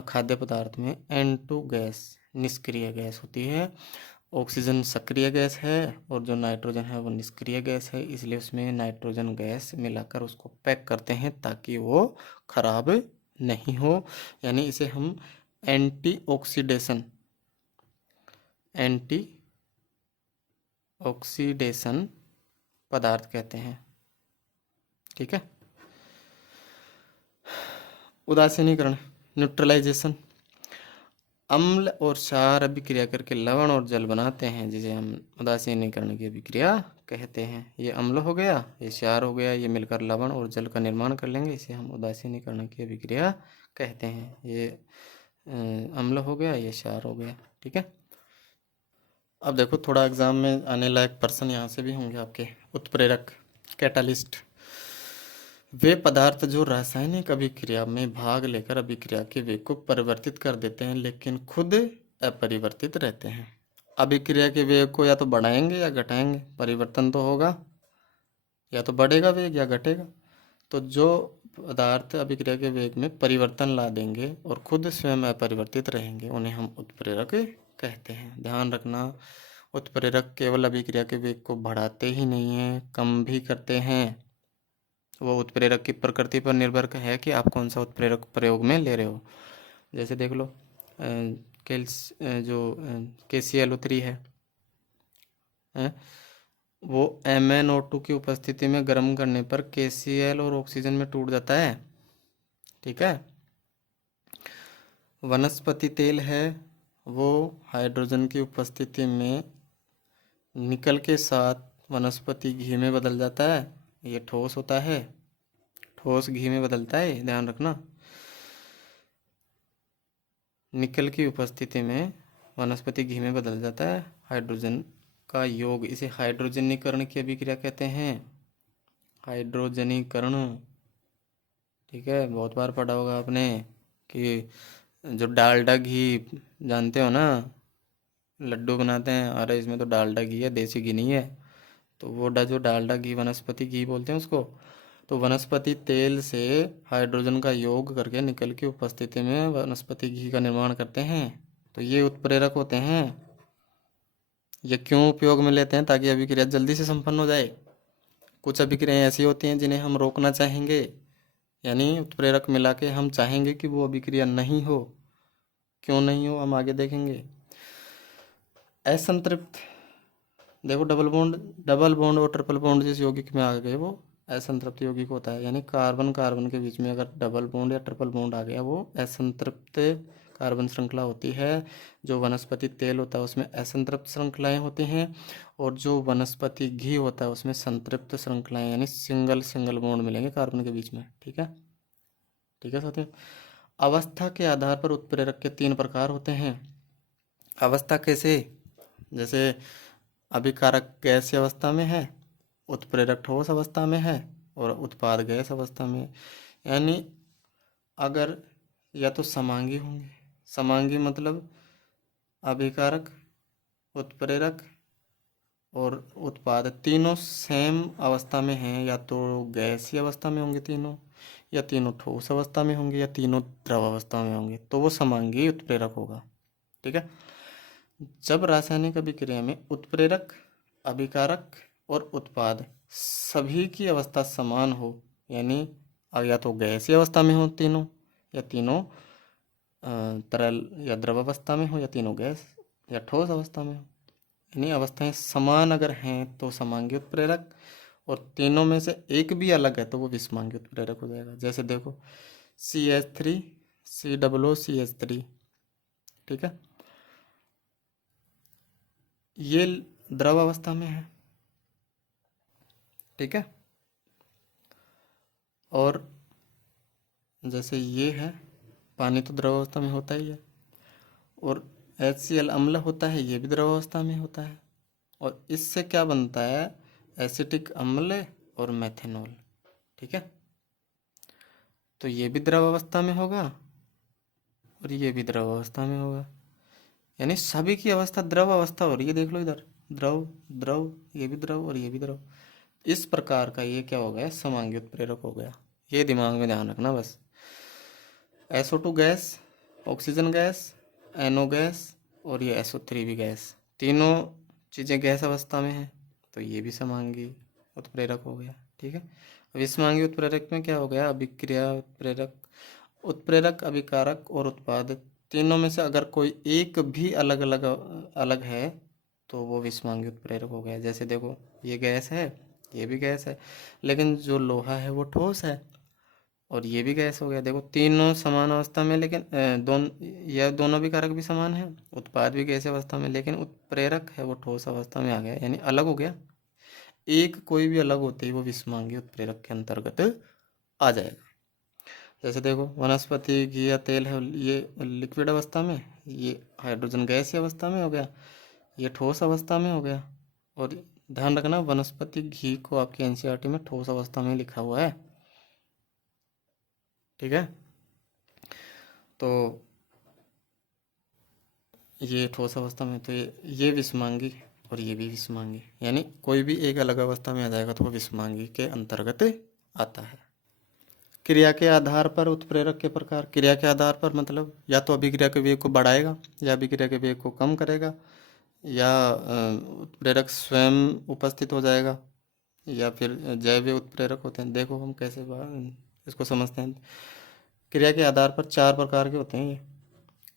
खाद्य पदार्थ में N2 गैस निष्क्रिय गैस होती है, ऑक्सीजन सक्रिय गैस है और जो नाइट्रोजन है वो निष्क्रिय गैस है, इसलिए उसमें नाइट्रोजन गैस मिलाकर उसको पैक करते हैं ताकि वो खराब नहीं हो। यानी इसे हम एंटी ऑक्सीडेशन पदार्थ कहते हैं। ठीक है, उदासीनीकरण न्यूट्रलाइजेशन, अम्ल और क्षार अभिक्रिया करके लवण और जल बनाते हैं, जिसे हम उदासीनीकरण की अभिक्रिया कहते हैं। ये अम्ल हो गया, ये क्षार हो गया, ये मिलकर लवण और जल का निर्माण कर लेंगे, इसे हम उदासीनीकरण की अभिक्रिया कहते हैं। ये अम्ल हो गया, ये क्षार हो गया। ठीक है, अब देखो थोड़ा एग्जाम में आने लायक प्रश्न यहाँ से भी होंगे आपके। उत्प्रेरक कैटालिस्ट, वे पदार्थ जो रासायनिक अभिक्रिया में भाग लेकर अभिक्रिया के वेग को परिवर्तित कर देते हैं लेकिन खुद अपरिवर्तित रहते हैं। अभिक्रिया के वेग को या तो बढ़ाएंगे या घटाएंगे, परिवर्तन तो होगा, या तो बढ़ेगा वेग या घटेगा। तो जो पदार्थ अभिक्रिया के वेग में परिवर्तन ला देंगे और खुद स्वयं अपरिवर्तित रहेंगे, उन्हें हम उत्प्रेरक कहते हैं। ध्यान रखना, उत्प्रेरक केवल अभिक्रिया के वेग को बढ़ाते ही नहीं हैं, कम भी करते हैं। वो उत्प्रेरक की प्रकृति पर निर्भर है कि आप कौन सा उत्प्रेरक प्रयोग में ले रहे हो। जैसे देख लो जो KClO3 है, वो MnO2 की उपस्थिति में गर्म करने पर KCl और ऑक्सीजन में टूट जाता है। ठीक है, वनस्पति तेल है, वो हाइड्रोजन की उपस्थिति में निकल के साथ वनस्पति घी में बदल जाता है, ये ठोस होता है, ठोस घी में बदलता है, ध्यान रखना। निकल की उपस्थिति में वनस्पति घी में बदल जाता है। हाइड्रोजन का योग, इसे हाइड्रोजनीकरण की अभिक्रिया कहते हैं, हाइड्रोजनीकरण। ठीक है, बहुत बार पढ़ा होगा आपने कि जो डालडा घी जानते हो ना, लड्डू बनाते हैं, अरे इसमें तो डालडा घी है, देसी घी नहीं है। तो वो जो डालडा घी, वनस्पति घी बोलते हैं उसको। तो वनस्पति तेल से हाइड्रोजन का योग करके निकल की उपस्थिति में वनस्पति घी का निर्माण करते हैं। तो ये उत्प्रेरक होते हैं। ये क्यों उपयोग में लेते हैं? ताकि अभिक्रिया जल्दी से संपन्न हो जाए। कुछ अभिक्रियाएं ऐसी होती हैं जिन्हें हम रोकना चाहेंगे, यानी उत्प्रेरक मिला के हम चाहेंगे कि वो अभिक्रिया नहीं हो। क्यों नहीं हो, हम आगे देखेंगे। असंतृप्त, देखो डबल बॉन्ड और ट्रिपल बॉन्ड जिस यौगिक में आ गए वो असंतृप्त यौगिक होता है। यानी कार्बन कार्बन के बीच में अगर डबल बॉन्ड या ट्रिपल बॉन्ड आ गया, वो असंतृप्त कार्बन श्रृंखला होती है। जो वनस्पति तेल होता है उसमें असंतृप्त श्रृंखलाएं होती हैं, और जो वनस्पति घी होता है उसमें संतृप्त श्रृंखलाएं, यानी सिंगल बॉन्ड मिलेंगे कार्बन के बीच में। ठीक है, ठीक है साथियों। अवस्था के आधार पर उत्प्रेरक के 3 प्रकार होते हैं। अवस्था कैसे? जैसे अभिकारक गैसीय अवस्था में है, उत्प्रेरक ठोस अवस्था में है, और उत्पाद गैस अवस्था में है। यानी अगर या तो समांगी होंगे, समांगी मतलब अभिकारक, उत्प्रेरक और उत्पाद तीनों सेम अवस्था में हैं, या तो गैसीय अवस्था में होंगे तीनों, या तीनों ठोस अवस्था में होंगे, या तीनों द्रव अवस्था में होंगे, तो वो समांगी उत्प्रेरक होगा। ठीक है। जब रासायनिक अभिक्रिया में उत्प्रेरक, अभिकारक और उत्पाद सभी की अवस्था समान हो, यानी या तो गैसीय अवस्था में हो तीनों, या तीनों तरल या द्रव अवस्था में हो, या तीनों गैस या ठोस अवस्था में हो, यानी अवस्थाएं समान अगर हैं तो समांगी उत्प्रेरक, और तीनों में से एक भी अलग है तो वो विषमांगी उत्प्रेरक हो जाएगा। जैसे देखो CH3 COOCH3, ठीक है, ये द्रव अवस्था में है। ठीक है, और जैसे ये है, पानी तो द्रव अवस्था में होता ही है, और HCl अम्ल होता है, ये भी द्रव अवस्था में होता है, और इससे क्या बनता है, एसिटिक अम्ल और मेथेनॉल। ठीक है, तो ये भी द्रव अवस्था में होगा और ये भी द्रव अवस्था में होगा, यानी सभी की अवस्था द्रव अवस्था हो रही है। देख लो इधर, द्रव द्रव, ये भी द्रव और ये भी द्रव। इस प्रकार का ये क्या हो गया, समांगी उत्प्रेरक हो गया। ये दिमाग में ध्यान रखना बस। SO2 gas, oxygen gas, NO gas और ये SO3 भी गैस, तीनों चीज़ें गैस अवस्था में हैं, तो ये भी समांगी उत्प्रेरक हो गया। ठीक है, अब विषमांगी उत्प्रेरक में क्या हो गया, अभिक्रिया उत्प्रेरक, उत्प्रेरक, अभिकारक और उत्पाद तीनों में से अगर कोई एक भी अलग है तो वो विषमांगी उत्प्रेरक हो गया। जैसे देखो ये गैस है, ये भी गैस है, लेकिन जो लोहा है वो ठोस है, और ये भी गैस हो गया। देखो तीनों समान अवस्था में, लेकिन यह दोनों भी कारक भी समान है, उत्पाद भी गैसीय अवस्था में, लेकिन उत्प्रेरक है वो ठोस अवस्था में आ गया, यानी अलग हो गया। एक कोई भी अलग होते ही वो विषमांगी उत्प्रेरक के अंतर्गत आ जाएगा। जैसे देखो वनस्पति घी या तेल है, ये लिक्विड अवस्था में, ये हाइड्रोजन गैसीय अवस्था में हो गया, ये ठोस अवस्था में हो गया। और ध्यान रखना वनस्पति घी को आपके NCERT में ठोस अवस्था में लिखा हुआ है। ठीक है, तो ये ठोस अवस्था में, तो ये विषमांगी और ये भी विषमांगी, यानी कोई भी एक अलग अवस्था में आ जाएगा तो वो विषमांगी के अंतर्गत आता है। क्रिया के आधार पर उत्प्रेरक के प्रकार, क्रिया के आधार पर मतलब या तो अभिक्रिया के वेग को बढ़ाएगा, या अभिक्रिया के वेग को कम करेगा, या उत्प्रेरक स्वयं उपस्थित हो जाएगा, या फिर जैव उत्प्रेरक होते हैं। देखो हम कैसे इसको समझते हैं। क्रिया के आधार पर 4 प्रकार के होते हैं ये,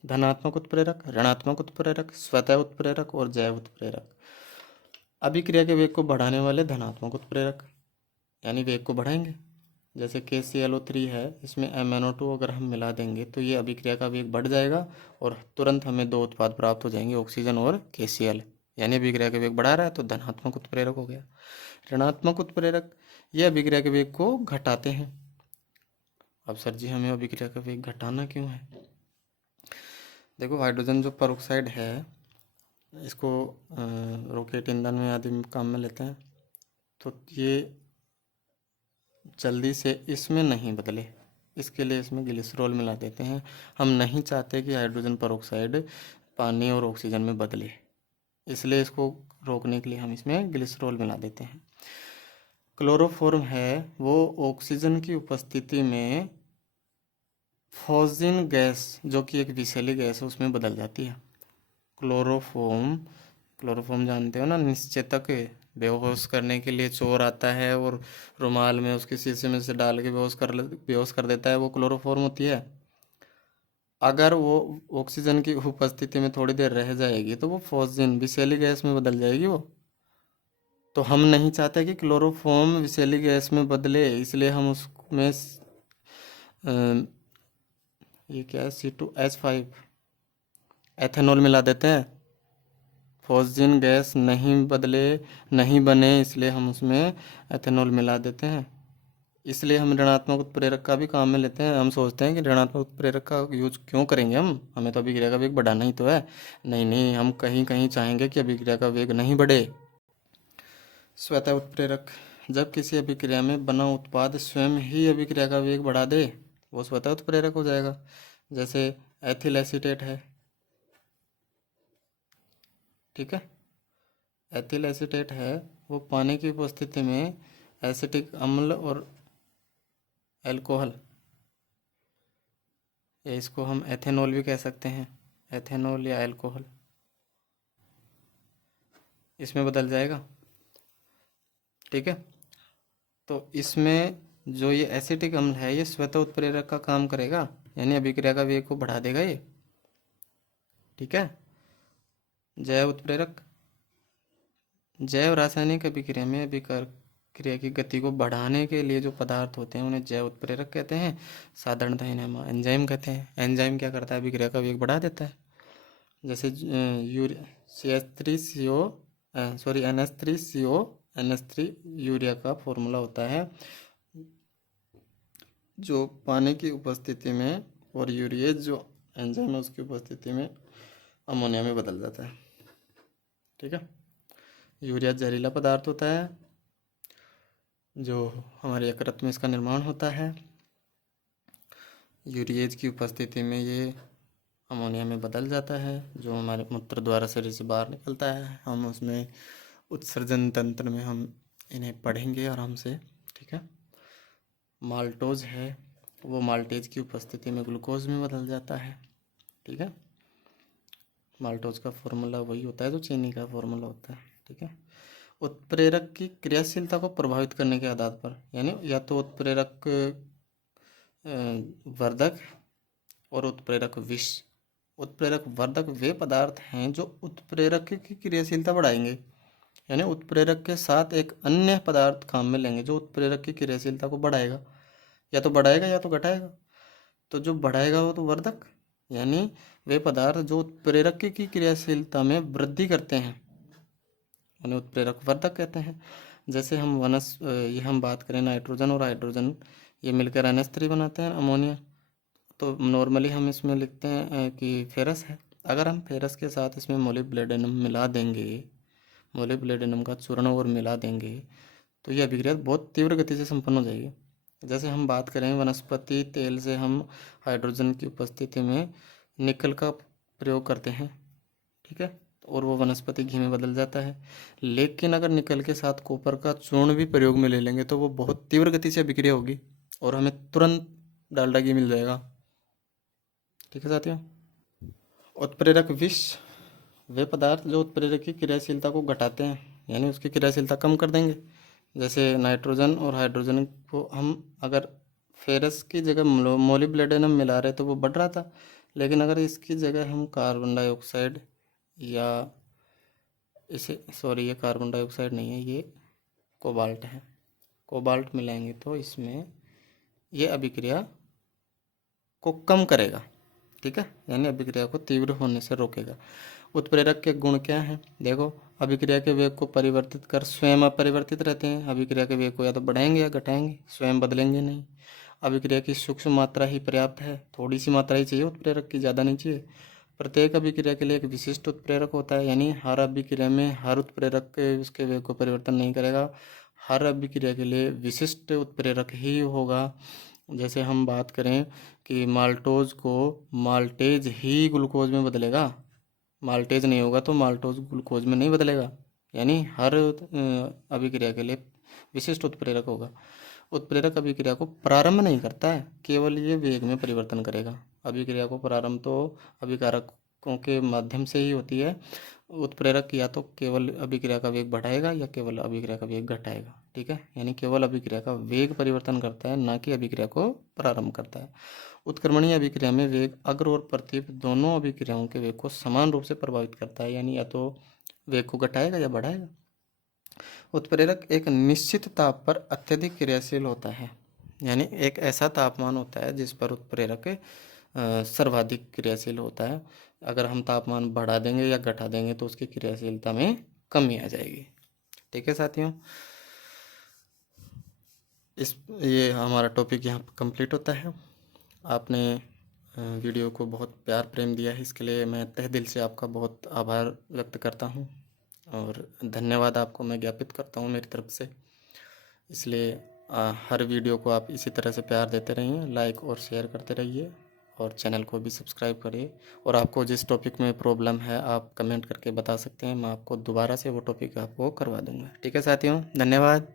धनात्मक उत्प्रेरक, ऋणात्मक उत्प्रेरक, स्वतः उत्प्रेरक और जैव उत्प्रेरक। अभिक्रिया के वेग को बढ़ाने वाले धनात्मक उत्प्रेरक, यानी वेग को बढ़ाएंगे। जैसे KClO3 है, इसमें MnO2 अगर हम मिला देंगे तो ये अभिक्रिया का वेग बढ़ जाएगा, और तुरंत हमें 2 उत्पाद प्राप्त हो जाएंगे, ऑक्सीजन और KCl, यानी अभिक्रिया का वेग बढ़ा रहा है तो धनात्मक उत्प्रेरक हो गया। ऋणात्मक उत्प्रेरक ये अभिक्रिया के वेग को घटाते हैं। अब सर जी हमें अभिक्रिया का वेग घटाना क्यों है? देखो हाइड्रोजन जो पेरोक्साइड है इसको रॉकेट ईंधन में आदि में काम में लेते हैं, तो ये जल्दी से इसमें नहीं बदले, इसके लिए इसमें ग्लिसरॉल मिला देते हैं। हम नहीं चाहते कि हाइड्रोजन पेरोक्साइड पानी और ऑक्सीजन में बदले, इसलिए इसको रोकने के लिए हम इसमें ग्लिसरॉल मिला देते हैं। क्लोरोफॉर्म है वो ऑक्सीजन की उपस्थिति में फॉस्जिन गैस जो कि एक विषैली गैस है उसमें बदल जाती है। क्लोरोफॉर्म जानते हो ना, निश्चेतक बेहोश करने के लिए चोर आता है और रुमाल में उसके शीशे में से डाल के बेहोश कर देता है, वो क्लोरोफॉर्म होती है। अगर वो ऑक्सीजन की उपस्थिति में थोड़ी देर रह जाएगी तो वो फॉस्जिन विषैली गैस में बदल जाएगी वो। तो हम नहीं चाहते कि क्लोरोफॉर्म विषैली गैस में बदले, इसलिए हम उसमें ये क्या है C2H5 एथेनॉल मिला देते हैं। फॉस्जिन गैस नहीं बने इसलिए हम उसमें एथेनॉल मिला देते हैं। इसलिए हम ऋणात्मक उत्प्रेरक का भी काम में लेते हैं। हम सोचते हैं कि ऋणात्मक उत्प्रेरक का यूज क्यों करेंगे, हमें तो अभिक्रिया का वेग बढ़ाना ही तो है। नहीं, हम कहीं कहीं चाहेंगे कि अभिक्रिया का वेग नहीं बढ़े। स्वतः उत्प्रेरक, जब किसी अभिक्रिया में बना उत्पाद स्वयं ही अभिक्रिया का वेग बढ़ा दे वो स्वतः उत्प्रेरक हो जाएगा। जैसे एथिल एसीटेट है, ठीक है, एथिल एसीटेट है वो पानी की उपस्थिति में एसिटिक अम्ल और एल्कोहल, या इसको हम एथेनॉल भी कह सकते हैं, एथेनॉल या एल्कोहल, इसमें बदल जाएगा, ठीक है। तो इसमें जो ये एसिटिक अम्ल है ये स्वतः उत्प्रेरक का काम करेगा, यानी अभिक्रिया का वेग को बढ़ा देगा ये, ठीक है। जैव उत्प्रेरक, जैव रासायनिक अभिक्रिया में अभिक्रिया की गति को बढ़ाने के लिए जो पदार्थ होते हैं उन्हें जैव उत्प्रेरक कहते हैं। साधारणतः इन्हें एंजाइम कहते हैं। एंजाइम क्या करता है, अभिक्रिया का वेग बढ़ा देता है। जैसे NH3CO यूरिया का फॉर्मूला होता है जो पानी की उपस्थिति में, और यूरिएज जो एंजाइम है उसकी उपस्थिति में अमोनिया में बदल जाता है, ठीक है। यूरिया जहरीला पदार्थ होता है जो हमारे यकृत में इसका निर्माण होता है। यूरिएज की उपस्थिति में ये अमोनिया में बदल जाता है जो हमारे मूत्र द्वारा शरीर से बाहर निकलता है। हम उसमें उत्सर्जन तंत्र में हम इन्हें पढ़ेंगे आराम से, ठीक है। माल्टोज है वो माल्टेज की उपस्थिति में ग्लूकोज में बदल जाता है, ठीक है। माल्टोज का फॉर्मूला वही होता है जो चीनी का फॉर्मूला होता है, ठीक है। उत्प्रेरक की क्रियाशीलता को प्रभावित करने के आधार पर, यानी या तो उत्प्रेरक वर्धक और उत्प्रेरक विष। उत्प्रेरक वर्धक वे पदार्थ हैं जो उत्प्रेरक की क्रियाशीलता बढ़ाएंगे, यानी उत्प्रेरक के साथ एक अन्य पदार्थ काम में लेंगे जो उत्प्रेरक की क्रियाशीलता को बढ़ाएगा, या तो बढ़ाएगा या तो घटाएगा। तो जो बढ़ाएगा वो तो वर्धक, यानी वे पदार्थ जो उत्प्रेरक की क्रियाशीलता में वृद्धि करते हैं उन्हें उत्प्रेरक वर्धक कहते हैं। जैसे हम बात करें नाइट्रोजन और हाइड्रोजन ये मिलकर NH3 बनाते हैं अमोनिया, तो नॉर्मली हम इसमें लिखते हैं कि फेरस है। अगर हम फेरस के साथ इसमें मोलिब्डेनम मिला देंगे, मोलिब्डेनम का चूर्ण और मिला देंगे तो यह अभिक्रिया बहुत तीव्र गति से संपन्न हो जाएगी। जैसे हम बात करें वनस्पति तेल से हम हाइड्रोजन की उपस्थिति में निकल का प्रयोग करते हैं, ठीक है, और वो वनस्पति घी में बदल जाता है। लेकिन अगर निकल के साथ कॉपर का चूर्ण भी प्रयोग में ले लेंगे तो वो बहुत तीव्र गति से अभिक्रिया होगी और हमें तुरंत डालडा घी मिल जाएगा, ठीक है साथियों। उत्प्रेरक विष वे पदार्थ जो उत्प्रेरक की क्रियाशीलता को घटाते हैं, यानी उसकी क्रियाशीलता कम कर देंगे। जैसे नाइट्रोजन और हाइड्रोजन को हम अगर फेरस की जगह मोलिब्डेनम मिला रहे तो वो बढ़ रहा था, लेकिन अगर इसकी जगह हम कार्बन डाइऑक्साइड या ये कार्बन डाइऑक्साइड नहीं है, ये कोबाल्ट है, कोबाल्ट मिलाएंगे तो इसमें ये अभिक्रिया को कम करेगा, ठीक है, यानी अभिक्रिया को तीव्र होने से रोकेगा। उत्प्रेरक के गुण क्या हैं, देखो अभिक्रिया के वेग को परिवर्तित कर स्वयं अपरिवर्तित रहते हैं। अभिक्रिया के वेग को या तो बढ़ाएंगे या घटाएंगे, स्वयं बदलेंगे नहीं। अभिक्रिया की सूक्ष्म मात्रा ही पर्याप्त है, थोड़ी सी मात्रा ही चाहिए उत्प्रेरक की, ज़्यादा नहीं चाहिए। प्रत्येक अभिक्रिया के लिए एक विशिष्ट उत्प्रेरक होता है, यानी हर अभिक्रिया में हर उत्प्रेरक के उसके वेग को परिवर्तन नहीं करेगा, हर अभिक्रिया के लिए विशिष्ट उत्प्रेरक ही होगा। जैसे हम बात करें कि माल्टोज को माल्टेज ही ग्लूकोज में बदलेगा, माल्टेज नहीं होगा तो माल्टोज ग्लूकोज में नहीं बदलेगा, यानी हर अभिक्रिया के लिए विशिष्ट उत्प्रेरक होगा। उत्प्रेरक अभिक्रिया को प्रारंभ नहीं करता है, केवल ये वेग में परिवर्तन करेगा। अभिक्रिया को प्रारंभ तो अभिकारकों के माध्यम से ही होती है। उत्प्रेरक या तो केवल अभिक्रिया का वेग बढ़ाएगा या केवल अभिक्रिया का वेग घटाएगा, ठीक है। यानी केवल अभिक्रिया का वेग परिवर्तन करता है, ना कि अभिक्रिया को प्रारंभ करता है। उत्क्रमणीय अभिक्रिया में वेग अग्र और प्रतीप दोनों अभिक्रियाओं के वेग को समान रूप से प्रभावित करता है, यानी या तो वेग को घटाएगा या बढ़ाएगा। उत्प्रेरक एक निश्चित ताप पर अत्यधिक क्रियाशील होता है, यानी एक ऐसा तापमान होता है जिस पर उत्प्रेरक सर्वाधिक क्रियाशील होता है। अगर हम तापमान बढ़ा देंगे या घटा देंगे तो उसकी क्रियाशीलता में कमी आ जाएगी, ठीक है साथियों। ये हमारा टॉपिक यहाँ कंप्लीट होता है। आपने वीडियो को बहुत प्यार प्रेम दिया है, इसके लिए मैं तहे दिल से आपका बहुत आभार व्यक्त करता हूँ और धन्यवाद आपको मैं ज्ञापित करता हूँ मेरी तरफ से। इसलिए हर वीडियो को आप इसी तरह से प्यार देते रहिए, लाइक और शेयर करते रहिए और चैनल को भी सब्सक्राइब करिए। और आपको जिस टॉपिक में प्रॉब्लम है आप कमेंट करके बता सकते हैं, मैं आपको दोबारा से वो टॉपिक आपको करवा दूँगा, ठीक है साथियों। धन्यवाद।